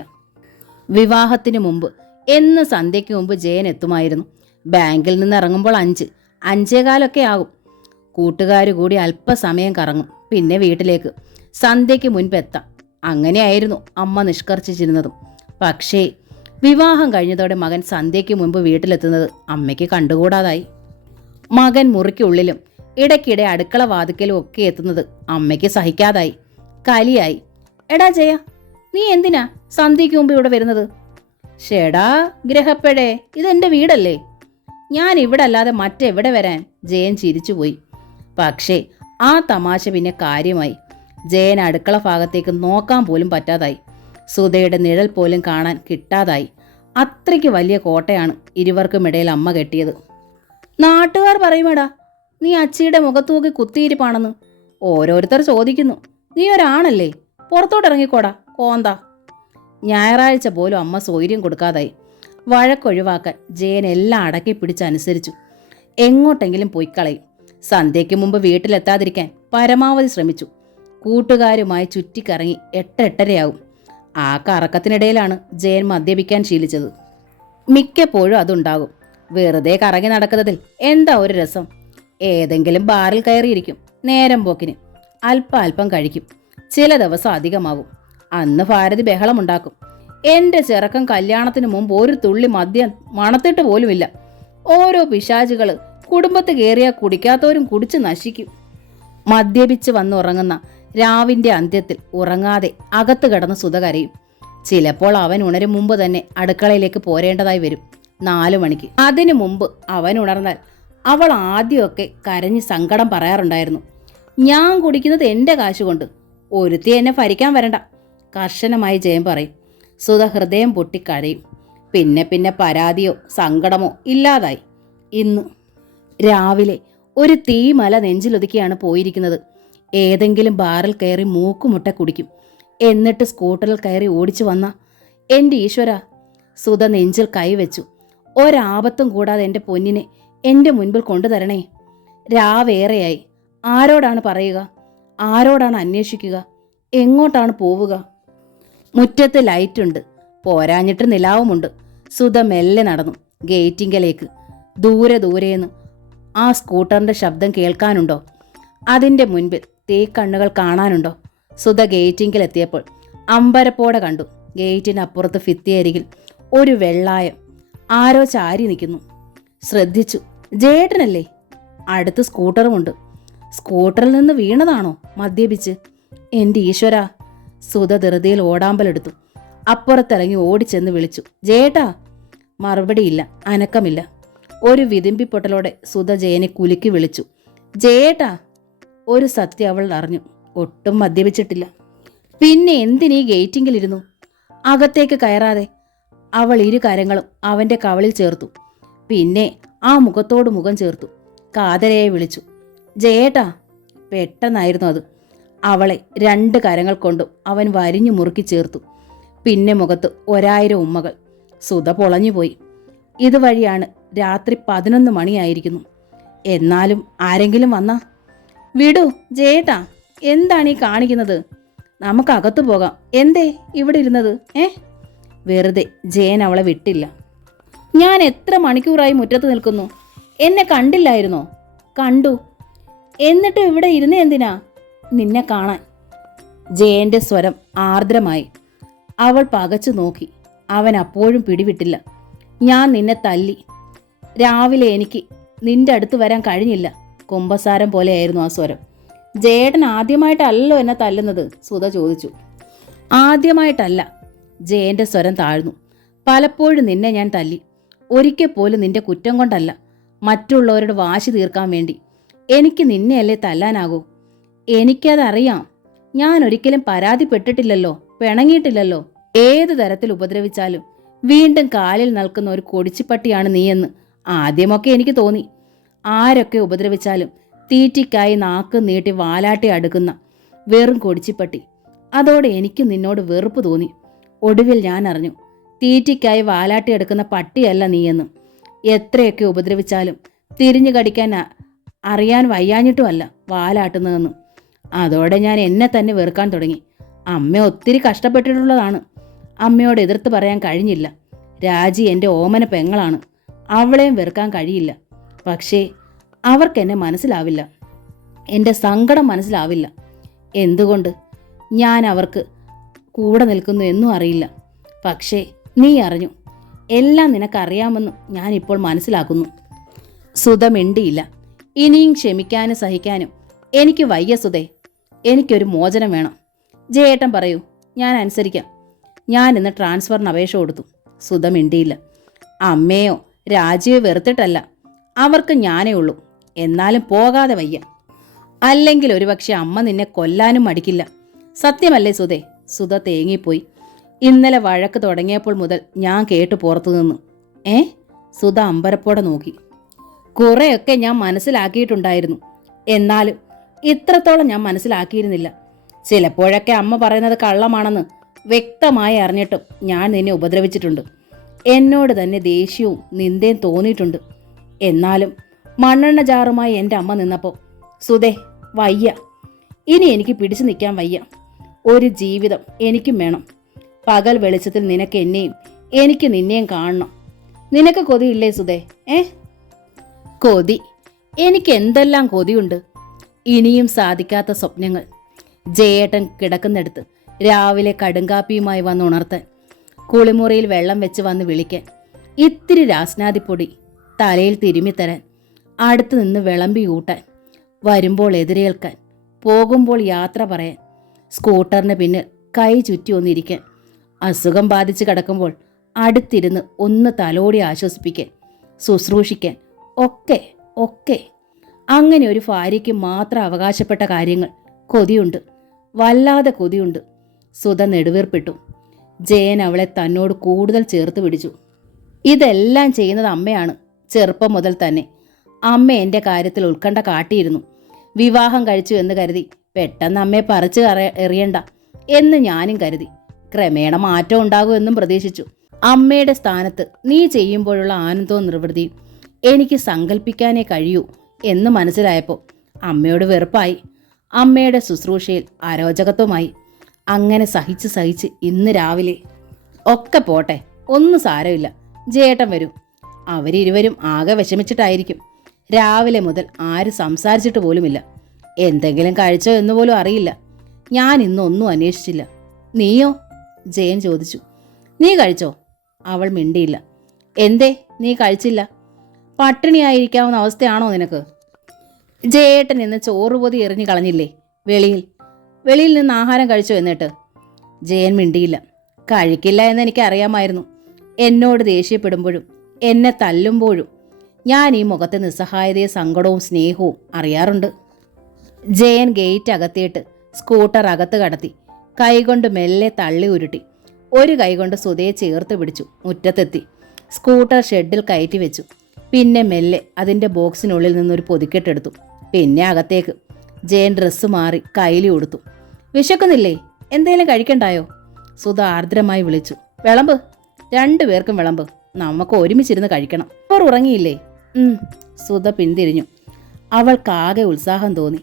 വിവാഹത്തിന് മുമ്പ് എന്ന് സന്ധ്യയ്ക്ക് മുമ്പ് ജയൻ എത്തുമായിരുന്നു. ബാങ്കിൽ നിന്ന് ഇറങ്ങുമ്പോൾ 5, 5:15 ആകും. കൂട്ടുകാർ കൂടി അല്പസമയം കറങ്ങും, പിന്നെ വീട്ടിലേക്ക്. സന്ധ്യയ്ക്ക് മുൻപ് എത്താം. അങ്ങനെയായിരുന്നു അമ്മ നിഷ്കർഷിച്ചിരുന്നതും. പക്ഷേ വിവാഹം കഴിഞ്ഞതോടെ മകൻ സന്ധ്യയ്ക്ക് മുമ്പ് വീട്ടിലെത്തുന്നത് അമ്മയ്ക്ക് കണ്ടുകൂടാതായി. മകൻ മുറിക്കുള്ളിലും ഇടയ്ക്കിടെ അടുക്കള വാതിക്കലും ഒക്കെ എത്തുന്നത് അമ്മയ്ക്ക് സഹിക്കാതായി. കലിയായി. എടാ ജയ, നീ എന്തിനാ സന്ധ്യയ്ക്ക് മുമ്പ് ഇവിടെ വരുന്നത്? ഷേടാ ഗ്രഹപ്പെടേ, ഇതെന്റെ വീടല്ലേ, ഞാൻ ഇവിടെ അല്ലാതെ മറ്റെവിടെ വരാൻ? ജയൻ ചിരിച്ചുപോയി. പക്ഷേ ആ തമാശ പിന്നെ കാര്യമായി. ജയൻ അടുക്കള ഭാഗത്തേക്ക് നോക്കാൻ പോലും പറ്റാതായി. സുധയുടെ നിഴൽ പോലും കാണാൻ കിട്ടാതായി. അത്രയ്ക്ക് വലിയ കോട്ടയാണ് ഇരുവർക്കുമിടയിൽ അമ്മ കെട്ടിയത്. നാട്ടുകാർ പറയുമേടാ, നീ അച്ചിയുടെ മുഖത്ത് നോക്കി കുത്തിയിരിപ്പാണെന്ന്. ഓരോരുത്തർ ചോദിക്കുന്നു. നീ ഒരാണല്ലേ, പുറത്തോട്ടിറങ്ങിക്കോടാ കോന്ത. ഞായറാഴ്ച പോലും അമ്മ സ്വൈര്യം കൊടുക്കാതായി. വഴക്കൊഴിവാക്കാൻ ജയൻ എല്ലാം അടക്കി പിടിച്ചനുസരിച്ചു. എങ്ങോട്ടെങ്കിലും പോയി കളയും. സന്ധ്യയ്ക്ക് മുമ്പ് വീട്ടിലെത്താതിരിക്കാൻ പരമാവധി ശ്രമിച്ചു. കൂട്ടുകാരുമായി ചുറ്റിക്കറങ്ങി 8, 8:30 ആ കറക്കത്തിനിടയിലാണ് ജയൻ മദ്യപിക്കാൻ ശീലിച്ചത്. മിക്കപ്പോഴും അതുണ്ടാകും. വെറുതെ കറങ്ങി നടക്കുന്നതിൽ എന്താ ഒരു രസം? ഏതെങ്കിലും ബാറിൽ കയറിയിരിക്കും നേരം പോക്കിന്. അല്പം കഴിക്കും. ചില ദിവസം അധികമാകും. അന്ന് ഭാരതി ബഹളമുണ്ടാക്കും. എൻ്റെ ചെറുക്കൻ കല്യാണത്തിന് മുമ്പ് ഒരു തുള്ളി മദ്യം മണത്തിട്ട് പോലുമില്ല. ഓരോ പിശാചുകൾ കുടുംബത്ത് കയറിയാൽ കുടിക്കാത്തവരും കുടിച്ച് നശിക്കും. മദ്യപിച്ച് വന്നുറങ്ങുന്ന രാവിന്റെ അന്ത്യത്തിൽ ഉറങ്ങാതെ അകത്ത് കിടന്ന് സുധ കരയും. ചിലപ്പോൾ അവൻ ഉണരും മുമ്പ് തന്നെ അടുക്കളയിലേക്ക് പോരേണ്ടതായി വരും. 4 മണിക്ക്. അതിനു മുമ്പ് അവൻ ഉണർന്നാൽ അവൾ ആദ്യമൊക്കെ കരഞ്ഞ് സങ്കടം പറയാറുണ്ടായിരുന്നു. ഞാൻ കുടിക്കുന്നത് എൻ്റെ കാശുകൊണ്ട്, ഒരുത്തി എന്നെ ഭരിക്കാൻ വരണ്ട, കർശനമായി ജയം പറയും. സുധ ഹൃദയം പൊട്ടിക്കരയും. പിന്നെ പിന്നെ പരാതിയോ സങ്കടമോ ഇല്ലാതായി. ഇന്ന് രാവിലെ ഒരു തീമല നെഞ്ചിലൊതുക്കിയാണ് പോയിരിക്കുന്നത്. ഏതെങ്കിലും ബാറിൽ കയറി മൂക്കുമുട്ട കുടിക്കും. എന്നിട്ട് സ്കൂട്ടറിൽ കയറി ഓടിച്ചു വന്ന എൻ്റെ ഈശ്വര. സുധ നെഞ്ചിൽ കൈവച്ചു. ഒരാപത്തും കൂടാതെ എൻ്റെ പൊന്നിനെ എൻ്റെ മുൻപിൽ കൊണ്ടുതരണേ. രാവേറെയായി. ആരോടാണ് പറയുക? ആരോടാണ് അന്വേഷിക്കുക? എങ്ങോട്ടാണ് പോവുക? മുറ്റത്ത് ലൈറ്റുണ്ട്, പോരാഞ്ഞിട്ട് നിലാവുമുണ്ട്. സുധ മെല്ലെ നടന്നു ഗേറ്റിങ്കലേക്ക്. ദൂരെ ദൂരേന്ന് ആ സ്കൂട്ടറിന്റെ ശബ്ദം കേൾക്കാനുണ്ടോ? അതിൻ്റെ മുൻപിൽ തീക്കണ്ണുകൾ കാണാനുണ്ടോ? സുധ ഗേറ്റിങ്കിലെത്തിയപ്പോൾ അമ്പരപ്പോടെ കണ്ടു. ഗേറ്റിനപ്പുറത്ത് ഭിത്തിയരികിൽ ഒരു വെള്ളായം ആരോ ചാരി നിൽക്കുന്നു. ശ്രദ്ധിച്ചു. ജേട്ടനല്ലേ? അടുത്ത് സ്കൂട്ടറുമുണ്ട്. സ്കൂട്ടറിൽ നിന്ന് വീണതാണോ മദ്യപിച്ച്? എൻ്റെ ഈശ്വര. സുധ ധൃതിയിൽ ഓടാമ്പലെടുത്തു. അപ്പുറത്തിറങ്ങി ഓടിച്ചെന്ന് വിളിച്ചു, ജേട്ടാ. മറുപടിയില്ല, അനക്കമില്ല. ഒരു വിതുമ്പിപ്പൊട്ടലോടെ സുധ ജയനെ കുലുക്കി വിളിച്ചു, ജേട്ടാ. ഒരു സത്യം അവൾ അറിഞ്ഞു. ഒട്ടും മദ്യപിച്ചിട്ടില്ല. പിന്നെ എന്തിനീ ഗേറ്റിങ്കിലിരുന്നു? അകത്തേക്ക് കയറാതെ. അവൾ ഇരു കരങ്ങളും അവൻ്റെ കവളിൽ ചേർത്തു. പിന്നെ ആ മുഖത്തോട് മുഖം ചേർത്തു. കാതരയെ വിളിച്ചു, ജേട്ടാ. പെട്ടെന്നായിരുന്നു അത്. അവളെ 2 കരങ്ങൾ കൊണ്ടും അവൻ വരിഞ്ഞു മുറുക്കി ചേർത്തു. പിന്നെ മുഖത്ത് 1000 ഉമ്മകൾ. സുധ പൊളഞ്ഞുപോയി. ഇതുവഴിയാണ് രാത്രി 11 മണിയായിരിക്കുന്നു. എന്നാലും ആരെങ്കിലും വന്നാ? വിടൂ ജേട്ടാ, എന്താണ് ഈ കാണിക്കുന്നത്? നമുക്കകത്തു പോകാം. എന്തേ ഇവിടെ ഇരുന്നത്? വെറുതെ ജയൻ അവളെ വിട്ടില്ല. ഞാൻ എത്ര മണിക്കൂറായി മുറ്റത്ത് നിൽക്കുന്നു. എന്നെ കണ്ടില്ലായിരുന്നോ? കണ്ടു. എന്നിട്ടും ഇവിടെ ഇരുന്നേ എന്തിനാ? നിന്നെ കാണാൻ. ജയന്റെ സ്വരം ആർദ്രമായി. അവൾ പകച്ചു നോക്കി. അവൻ അപ്പോഴും പിടിവിട്ടില്ല. ഞാൻ നിന്നെ തല്ലി. രാവിലെ എനിക്ക് നിന്റെ അടുത്ത് വരാൻ കഴിഞ്ഞില്ല. കുമ്പസാരം പോലെയായിരുന്നു ആ സ്വരം. ജേട്ടൻ ആദ്യമായിട്ടല്ലോ എന്നെ തല്ലുന്നത്? സുധ ചോദിച്ചു. ആദ്യമായിട്ടല്ല. ജയന്റെ സ്വരം താഴ്ന്നു. പലപ്പോഴും നിന്നെ ഞാൻ തല്ലി. ഒരിക്കൽ പോലും നിന്റെ കുറ്റം കൊണ്ടല്ല, മറ്റുള്ളവരുടെ വാശി തീർക്കാൻ വേണ്ടി. എനിക്ക് നിന്നെയല്ലേ തല്ലാനാകൂ? എനിക്കതറിയാം. ഞാൻ ഒരിക്കലും പരാതിപ്പെട്ടിട്ടില്ലല്ലോ, പിണങ്ങിയിട്ടില്ലല്ലോ. ഏതു തരത്തിൽ ഉപദ്രവിച്ചാലും വീണ്ടും കാലിൽ നിൽക്കുന്ന ഒരു കൊടിച്ചിപ്പട്ടിയാണ് നീയെന്ന് ആദ്യമൊക്കെ എനിക്ക് തോന്നി. ആരൊക്കെ ഉപദ്രവിച്ചാലും തീറ്റിക്കായി നാക്ക് നീട്ടി വാലാട്ടി അടുക്കുന്ന വെറും കൊടിച്ചിപ്പട്ടി. അതോടെ എനിക്ക് നിന്നോട് വെറുപ്പ് തോന്നി. ഒടുവിൽ ഞാൻ അറിഞ്ഞു, തീറ്റിക്കായി വാലാട്ടി എടുക്കുന്ന പട്ടിയല്ല നീയെന്ന്. എത്രയൊക്കെ ഉപദ്രവിച്ചാലും തിരിഞ്ഞു കടിക്കാൻ അറിയാൻ വയ്യാഞ്ഞിട്ടുമല്ല വാലാട്ടുന്നതെന്ന്. അതോടെ ഞാൻ എന്നെ തന്നെ വെറുക്കാൻ തുടങ്ങി. അമ്മ ഒത്തിരി കഷ്ടപ്പെട്ടിട്ടുള്ളതാണ്. അമ്മയോട് എതിർത്ത് പറയാൻ കഴിഞ്ഞില്ല. രാജി എൻ്റെ ഓമന പെങ്ങളാണ്. അവളെയും വെറുക്കാൻ കഴിയില്ല. പക്ഷേ അവർക്കെന്നെ മനസ്സിലാവില്ല. എൻ്റെ സങ്കടം മനസ്സിലാവില്ല. എന്തുകൊണ്ട്? ഞാൻ അവർക്ക് കൂടെ നിൽക്കുന്നു എന്നും അറിയില്ല. പക്ഷേ നീ അറിഞ്ഞു. എല്ലാം നിനക്കറിയാമെന്ന് ഞാനിപ്പോൾ മനസ്സിലാക്കുന്നു. സുധ മിണ്ടിയില്ല. ഇനിയും ക്ഷമിക്കാനും സഹിക്കാനും എനിക്ക് വയ്യ സുധേ. എനിക്കൊരു മോചനം വേണം. ജയേട്ടൻ പറയൂ, ഞാൻ അനുസരിക്കാം. ഞാൻ ഇന്ന് ട്രാൻസ്ഫറിന് അപേക്ഷ കൊടുത്തു. സുധ മിണ്ടിയില്ല. അമ്മയോ രാജിയോ വെറുത്തിട്ടല്ല, അവർക്ക് ഞാനേ ഉള്ളൂ. എന്നാലും പോകാതെ വയ്യ. അല്ലെങ്കിൽ ഒരുപക്ഷെ അമ്മ നിന്നെ കൊല്ലാനും മടിക്കില്ല. സത്യമല്ലേ സുധേ? സുധ തേങ്ങിപ്പോയി. ഇന്നലെ വഴക്ക് തുടങ്ങിയപ്പോൾ മുതൽ ഞാൻ കേട്ടു പുറത്തു നിന്ന്. സുധ അമ്പരപ്പോടെ നോക്കി. കുറെയൊക്കെ ഞാൻ മനസ്സിലാക്കിയിട്ടുണ്ടായിരുന്നു. എന്നാലും ഇത്രത്തോളം ഞാൻ മനസ്സിലാക്കിയിരുന്നില്ല. ചിലപ്പോഴൊക്കെ അമ്മ പറയുന്നത് കള്ളമാണെന്ന് വ്യക്തമായി അറിഞ്ഞിട്ടും ഞാൻ നിന്നെ ഉപദ്രവിച്ചിട്ടുണ്ട്. എന്നോട് തന്നെ ദേഷ്യവും നിന്ദയും തോന്നിയിട്ടുണ്ട്. എന്നാലും മണ്ണെണ്ണ ജാറുമായി എൻ്റെ അമ്മ നിന്നപ്പോൾ സുധേ വയ്യ. ഇനി എനിക്ക് പിടിച്ചു നിൽക്കാൻ വയ്യ. ഒരു ജീവിതം എനിക്കും വേണം. പകൽ വെളിച്ചത്തിൽ നിനക്ക് എന്നെയും എനിക്ക് നിന്നെയും കാണണം. നിനക്ക് കൊതിയില്ലേ സുധേ? കൊതി. എനിക്ക് എന്തെല്ലാം കൊതിയുണ്ട്. ഇനിയും സാധിക്കാത്ത സ്വപ്നങ്ങൾ. ജയേട്ടൻ കിടക്കുന്നിടത്ത് രാവിലെ കടുങ്കാപ്പിയുമായി വന്ന് ഉണർത്താൻ, കുളിമുറിയിൽ വെള്ളം വെച്ച് വന്ന് വിളിക്കാൻ, ഇത്തിരി രാസ്നാദിപ്പൊടി തലയിൽ തിരുമ്മിത്തരാൻ, അടുത്ത് നിന്ന് വിളമ്പി കൂട്ടാൻ, വരുമ്പോൾ എതിരേൽക്കാൻ, പോകുമ്പോൾ യാത്ര പറയാൻ, സ്കൂട്ടറിന് പിന്നിൽ കൈ ചുറ്റി ഒന്നിരിക്കാൻ, അസുഖം ബാധിച്ച് കിടക്കുമ്പോൾ അടുത്തിരുന്ന് ഒന്ന് തലോടി ആശ്വസിപ്പിക്കാൻ, ശുശ്രൂഷിക്കാൻ, ഒക്കെ ഒക്കെ അങ്ങനെ ഒരു ഭാര്യയ്ക്ക് മാത്രം അവകാശപ്പെട്ട കാര്യങ്ങൾ. കൊതിയുണ്ട്, വല്ലാതെ കൊതിയുണ്ട്. സുധ നെടുവീർപ്പിട്ടു. ജയൻ അവളെ തന്നോട് കൂടുതൽ ചേർത്ത് പിടിച്ചു. ഇതെല്ലാം ചെയ്യുന്നത് അമ്മയാണ്. ചെറുപ്പം മുതൽ തന്നെ അമ്മ എൻ്റെ കാര്യത്തിൽ ഉത്കണ്ഠ കാട്ടിയിരുന്നു. വിവാഹം കഴിച്ചു എന്ന് കരുതി പെട്ടെന്ന് അമ്മയെ പറിച്ചു എറിയണ്ട എന്ന് ഞാനും കരുതി. ക്രമേണ മാറ്റം ഉണ്ടാകുമെന്നും പ്രതീക്ഷിച്ചു. അമ്മയുടെ സ്ഥാനത്ത് നീ ചെയ്യുമ്പോഴുള്ള ആനന്ദവും നിർവൃതിയും എനിക്ക് സങ്കല്പിക്കാനേ കഴിയൂ എന്ന് മനസ്സിലായപ്പോൾ അമ്മയോട് വെറുപ്പായി. അമ്മയുടെ ശുശ്രൂഷയിൽ അരോചകത്വമായി. അങ്ങനെ സഹിച്ച് ഇന്ന് രാവിലെ ഒക്കെ പോട്ടെ, ഒന്നും സാരമില്ല, ജേട്ടൻ വരും. അവരിരുവരും ആകെ വിഷമിച്ചിട്ടായിരിക്കും. രാവിലെ മുതൽ ആരും സംസാരിച്ചിട്ട് പോലുമില്ല. എന്തെങ്കിലും കഴിച്ചോ എന്ന് പോലും അറിയില്ല. ഞാൻ ഇന്നൊന്നും അന്വേഷിച്ചില്ല. നീയോ? ജയൻ ചോദിച്ചു. നീ കഴിച്ചോ? അവൾ മിണ്ടിയില്ല. എന്തേ നീ കഴിച്ചില്ല? പട്ടിണിയായിരിക്കാവുന്ന അവസ്ഥയാണോ നിനക്ക്? ജയേട്ടൻ ഇന്ന് ചോറുപൊതി എറിഞ്ഞു കളഞ്ഞില്ലേ വെളിയിൽ നിന്ന് ആഹാരം കഴിച്ചോ? എന്നിട്ട് ജയൻ മിണ്ടിയില്ല. കഴിക്കില്ല എന്ന് എനിക്കറിയാമായിരുന്നു. എന്നോട് ദേഷ്യപ്പെടുമ്പോഴും എന്നെ തല്ലുമ്പോഴും ഞാൻ ഈ മുഖത്തെ നിസ്സഹായതയും സങ്കടവും സ്നേഹവും അറിയാറുണ്ട്. ജയൻ ഗേറ്റ് അകത്തിയിട്ട് സ്കൂട്ടർ അകത്ത് കടത്തി കൈകൊണ്ട് മെല്ലെ തള്ളി ഉരുട്ടി. ഒരു കൈകൊണ്ട് സുധയെ ചേർത്ത് പിടിച്ചു മുറ്റത്തെത്തി. സ്കൂട്ടർ ഷെഡിൽ കയറ്റി വെച്ചു. പിന്നെ മെല്ലെ അതിൻ്റെ ബോക്സിനുള്ളിൽ നിന്നൊരു പൊതിക്കെട്ടെടുത്തു. പിന്നെ അകത്തേക്ക്. ജയൻ ഡ്രസ്സ് മാറി കൈലി കൊടുത്തു. വിശക്കുന്നില്ലേ? എന്തേലും കഴിക്കണ്ടായോ? സുധ ആർദ്രമായി വിളിച്ചു. വിളമ്പ്, രണ്ടുപേർക്കും വിളമ്പ്, നമുക്ക് ഒരുമിച്ചിരുന്ന് കഴിക്കണം. അവർ ഉറങ്ങിയില്ലേ? സുധ പിന്തിരിഞ്ഞു. അവൾക്കാകെ ഉത്സാഹം തോന്നി.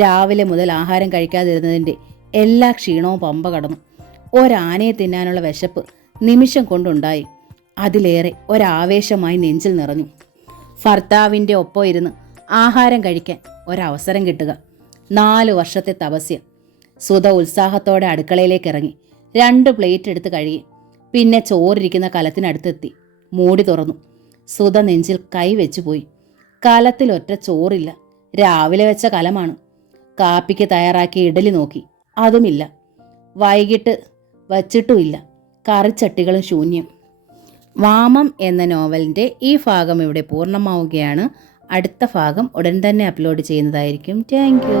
രാവിലെ മുതൽ ആഹാരം കഴിക്കാതിരുന്നതിൻ്റെ എല്ലാ ക്ഷീണവും പമ്പ കടന്നു. ഒരാനയെ തിന്നാനുള്ള വിശപ്പ് നിമിഷം കൊണ്ടുണ്ടായി. അതിലേറെ ഒരാവേശമായി നെഞ്ചിൽ നിറഞ്ഞു. ഭർത്താവിൻ്റെ ഒപ്പം ഇരുന്ന് ആഹാരം കഴിക്കാൻ ഒരവസരം കിട്ടുക. 4 വർഷത്തെ തപസ്യം. സുധ ഉത്സാഹത്തോടെ അടുക്കളയിലേക്ക് ഇറങ്ങി. 2 പ്ലേറ്റ് എടുത്ത് കഴുകി. പിന്നെ ചോറിരിക്കുന്ന കലത്തിനടുത്തെത്തി മൂടി തുറന്നു. സുധ നെഞ്ചിൽ കൈ വെച്ചുപോയി. കലത്തിൽ ഒറ്റ ചോറില്ല. രാവിലെ വെച്ച കലമാണ്. കാപ്പിക്ക് തയ്യാറാക്കിയ ഇഡലി നോക്കി, അതുമില്ല. വൈകിട്ട് വച്ചിട്ടുമില്ല. കറിച്ചട്ടികളും ശൂന്യം. വാമം എന്ന നോവലിൻ്റെ ഈ ഭാഗം ഇവിടെ പൂർണ്ണമാവുകയാണ്. അടുത്ത ഭാഗം ഉടൻ തന്നെ അപ്ലോഡ് ചെയ്യുന്നതായിരിക്കും. Thank you.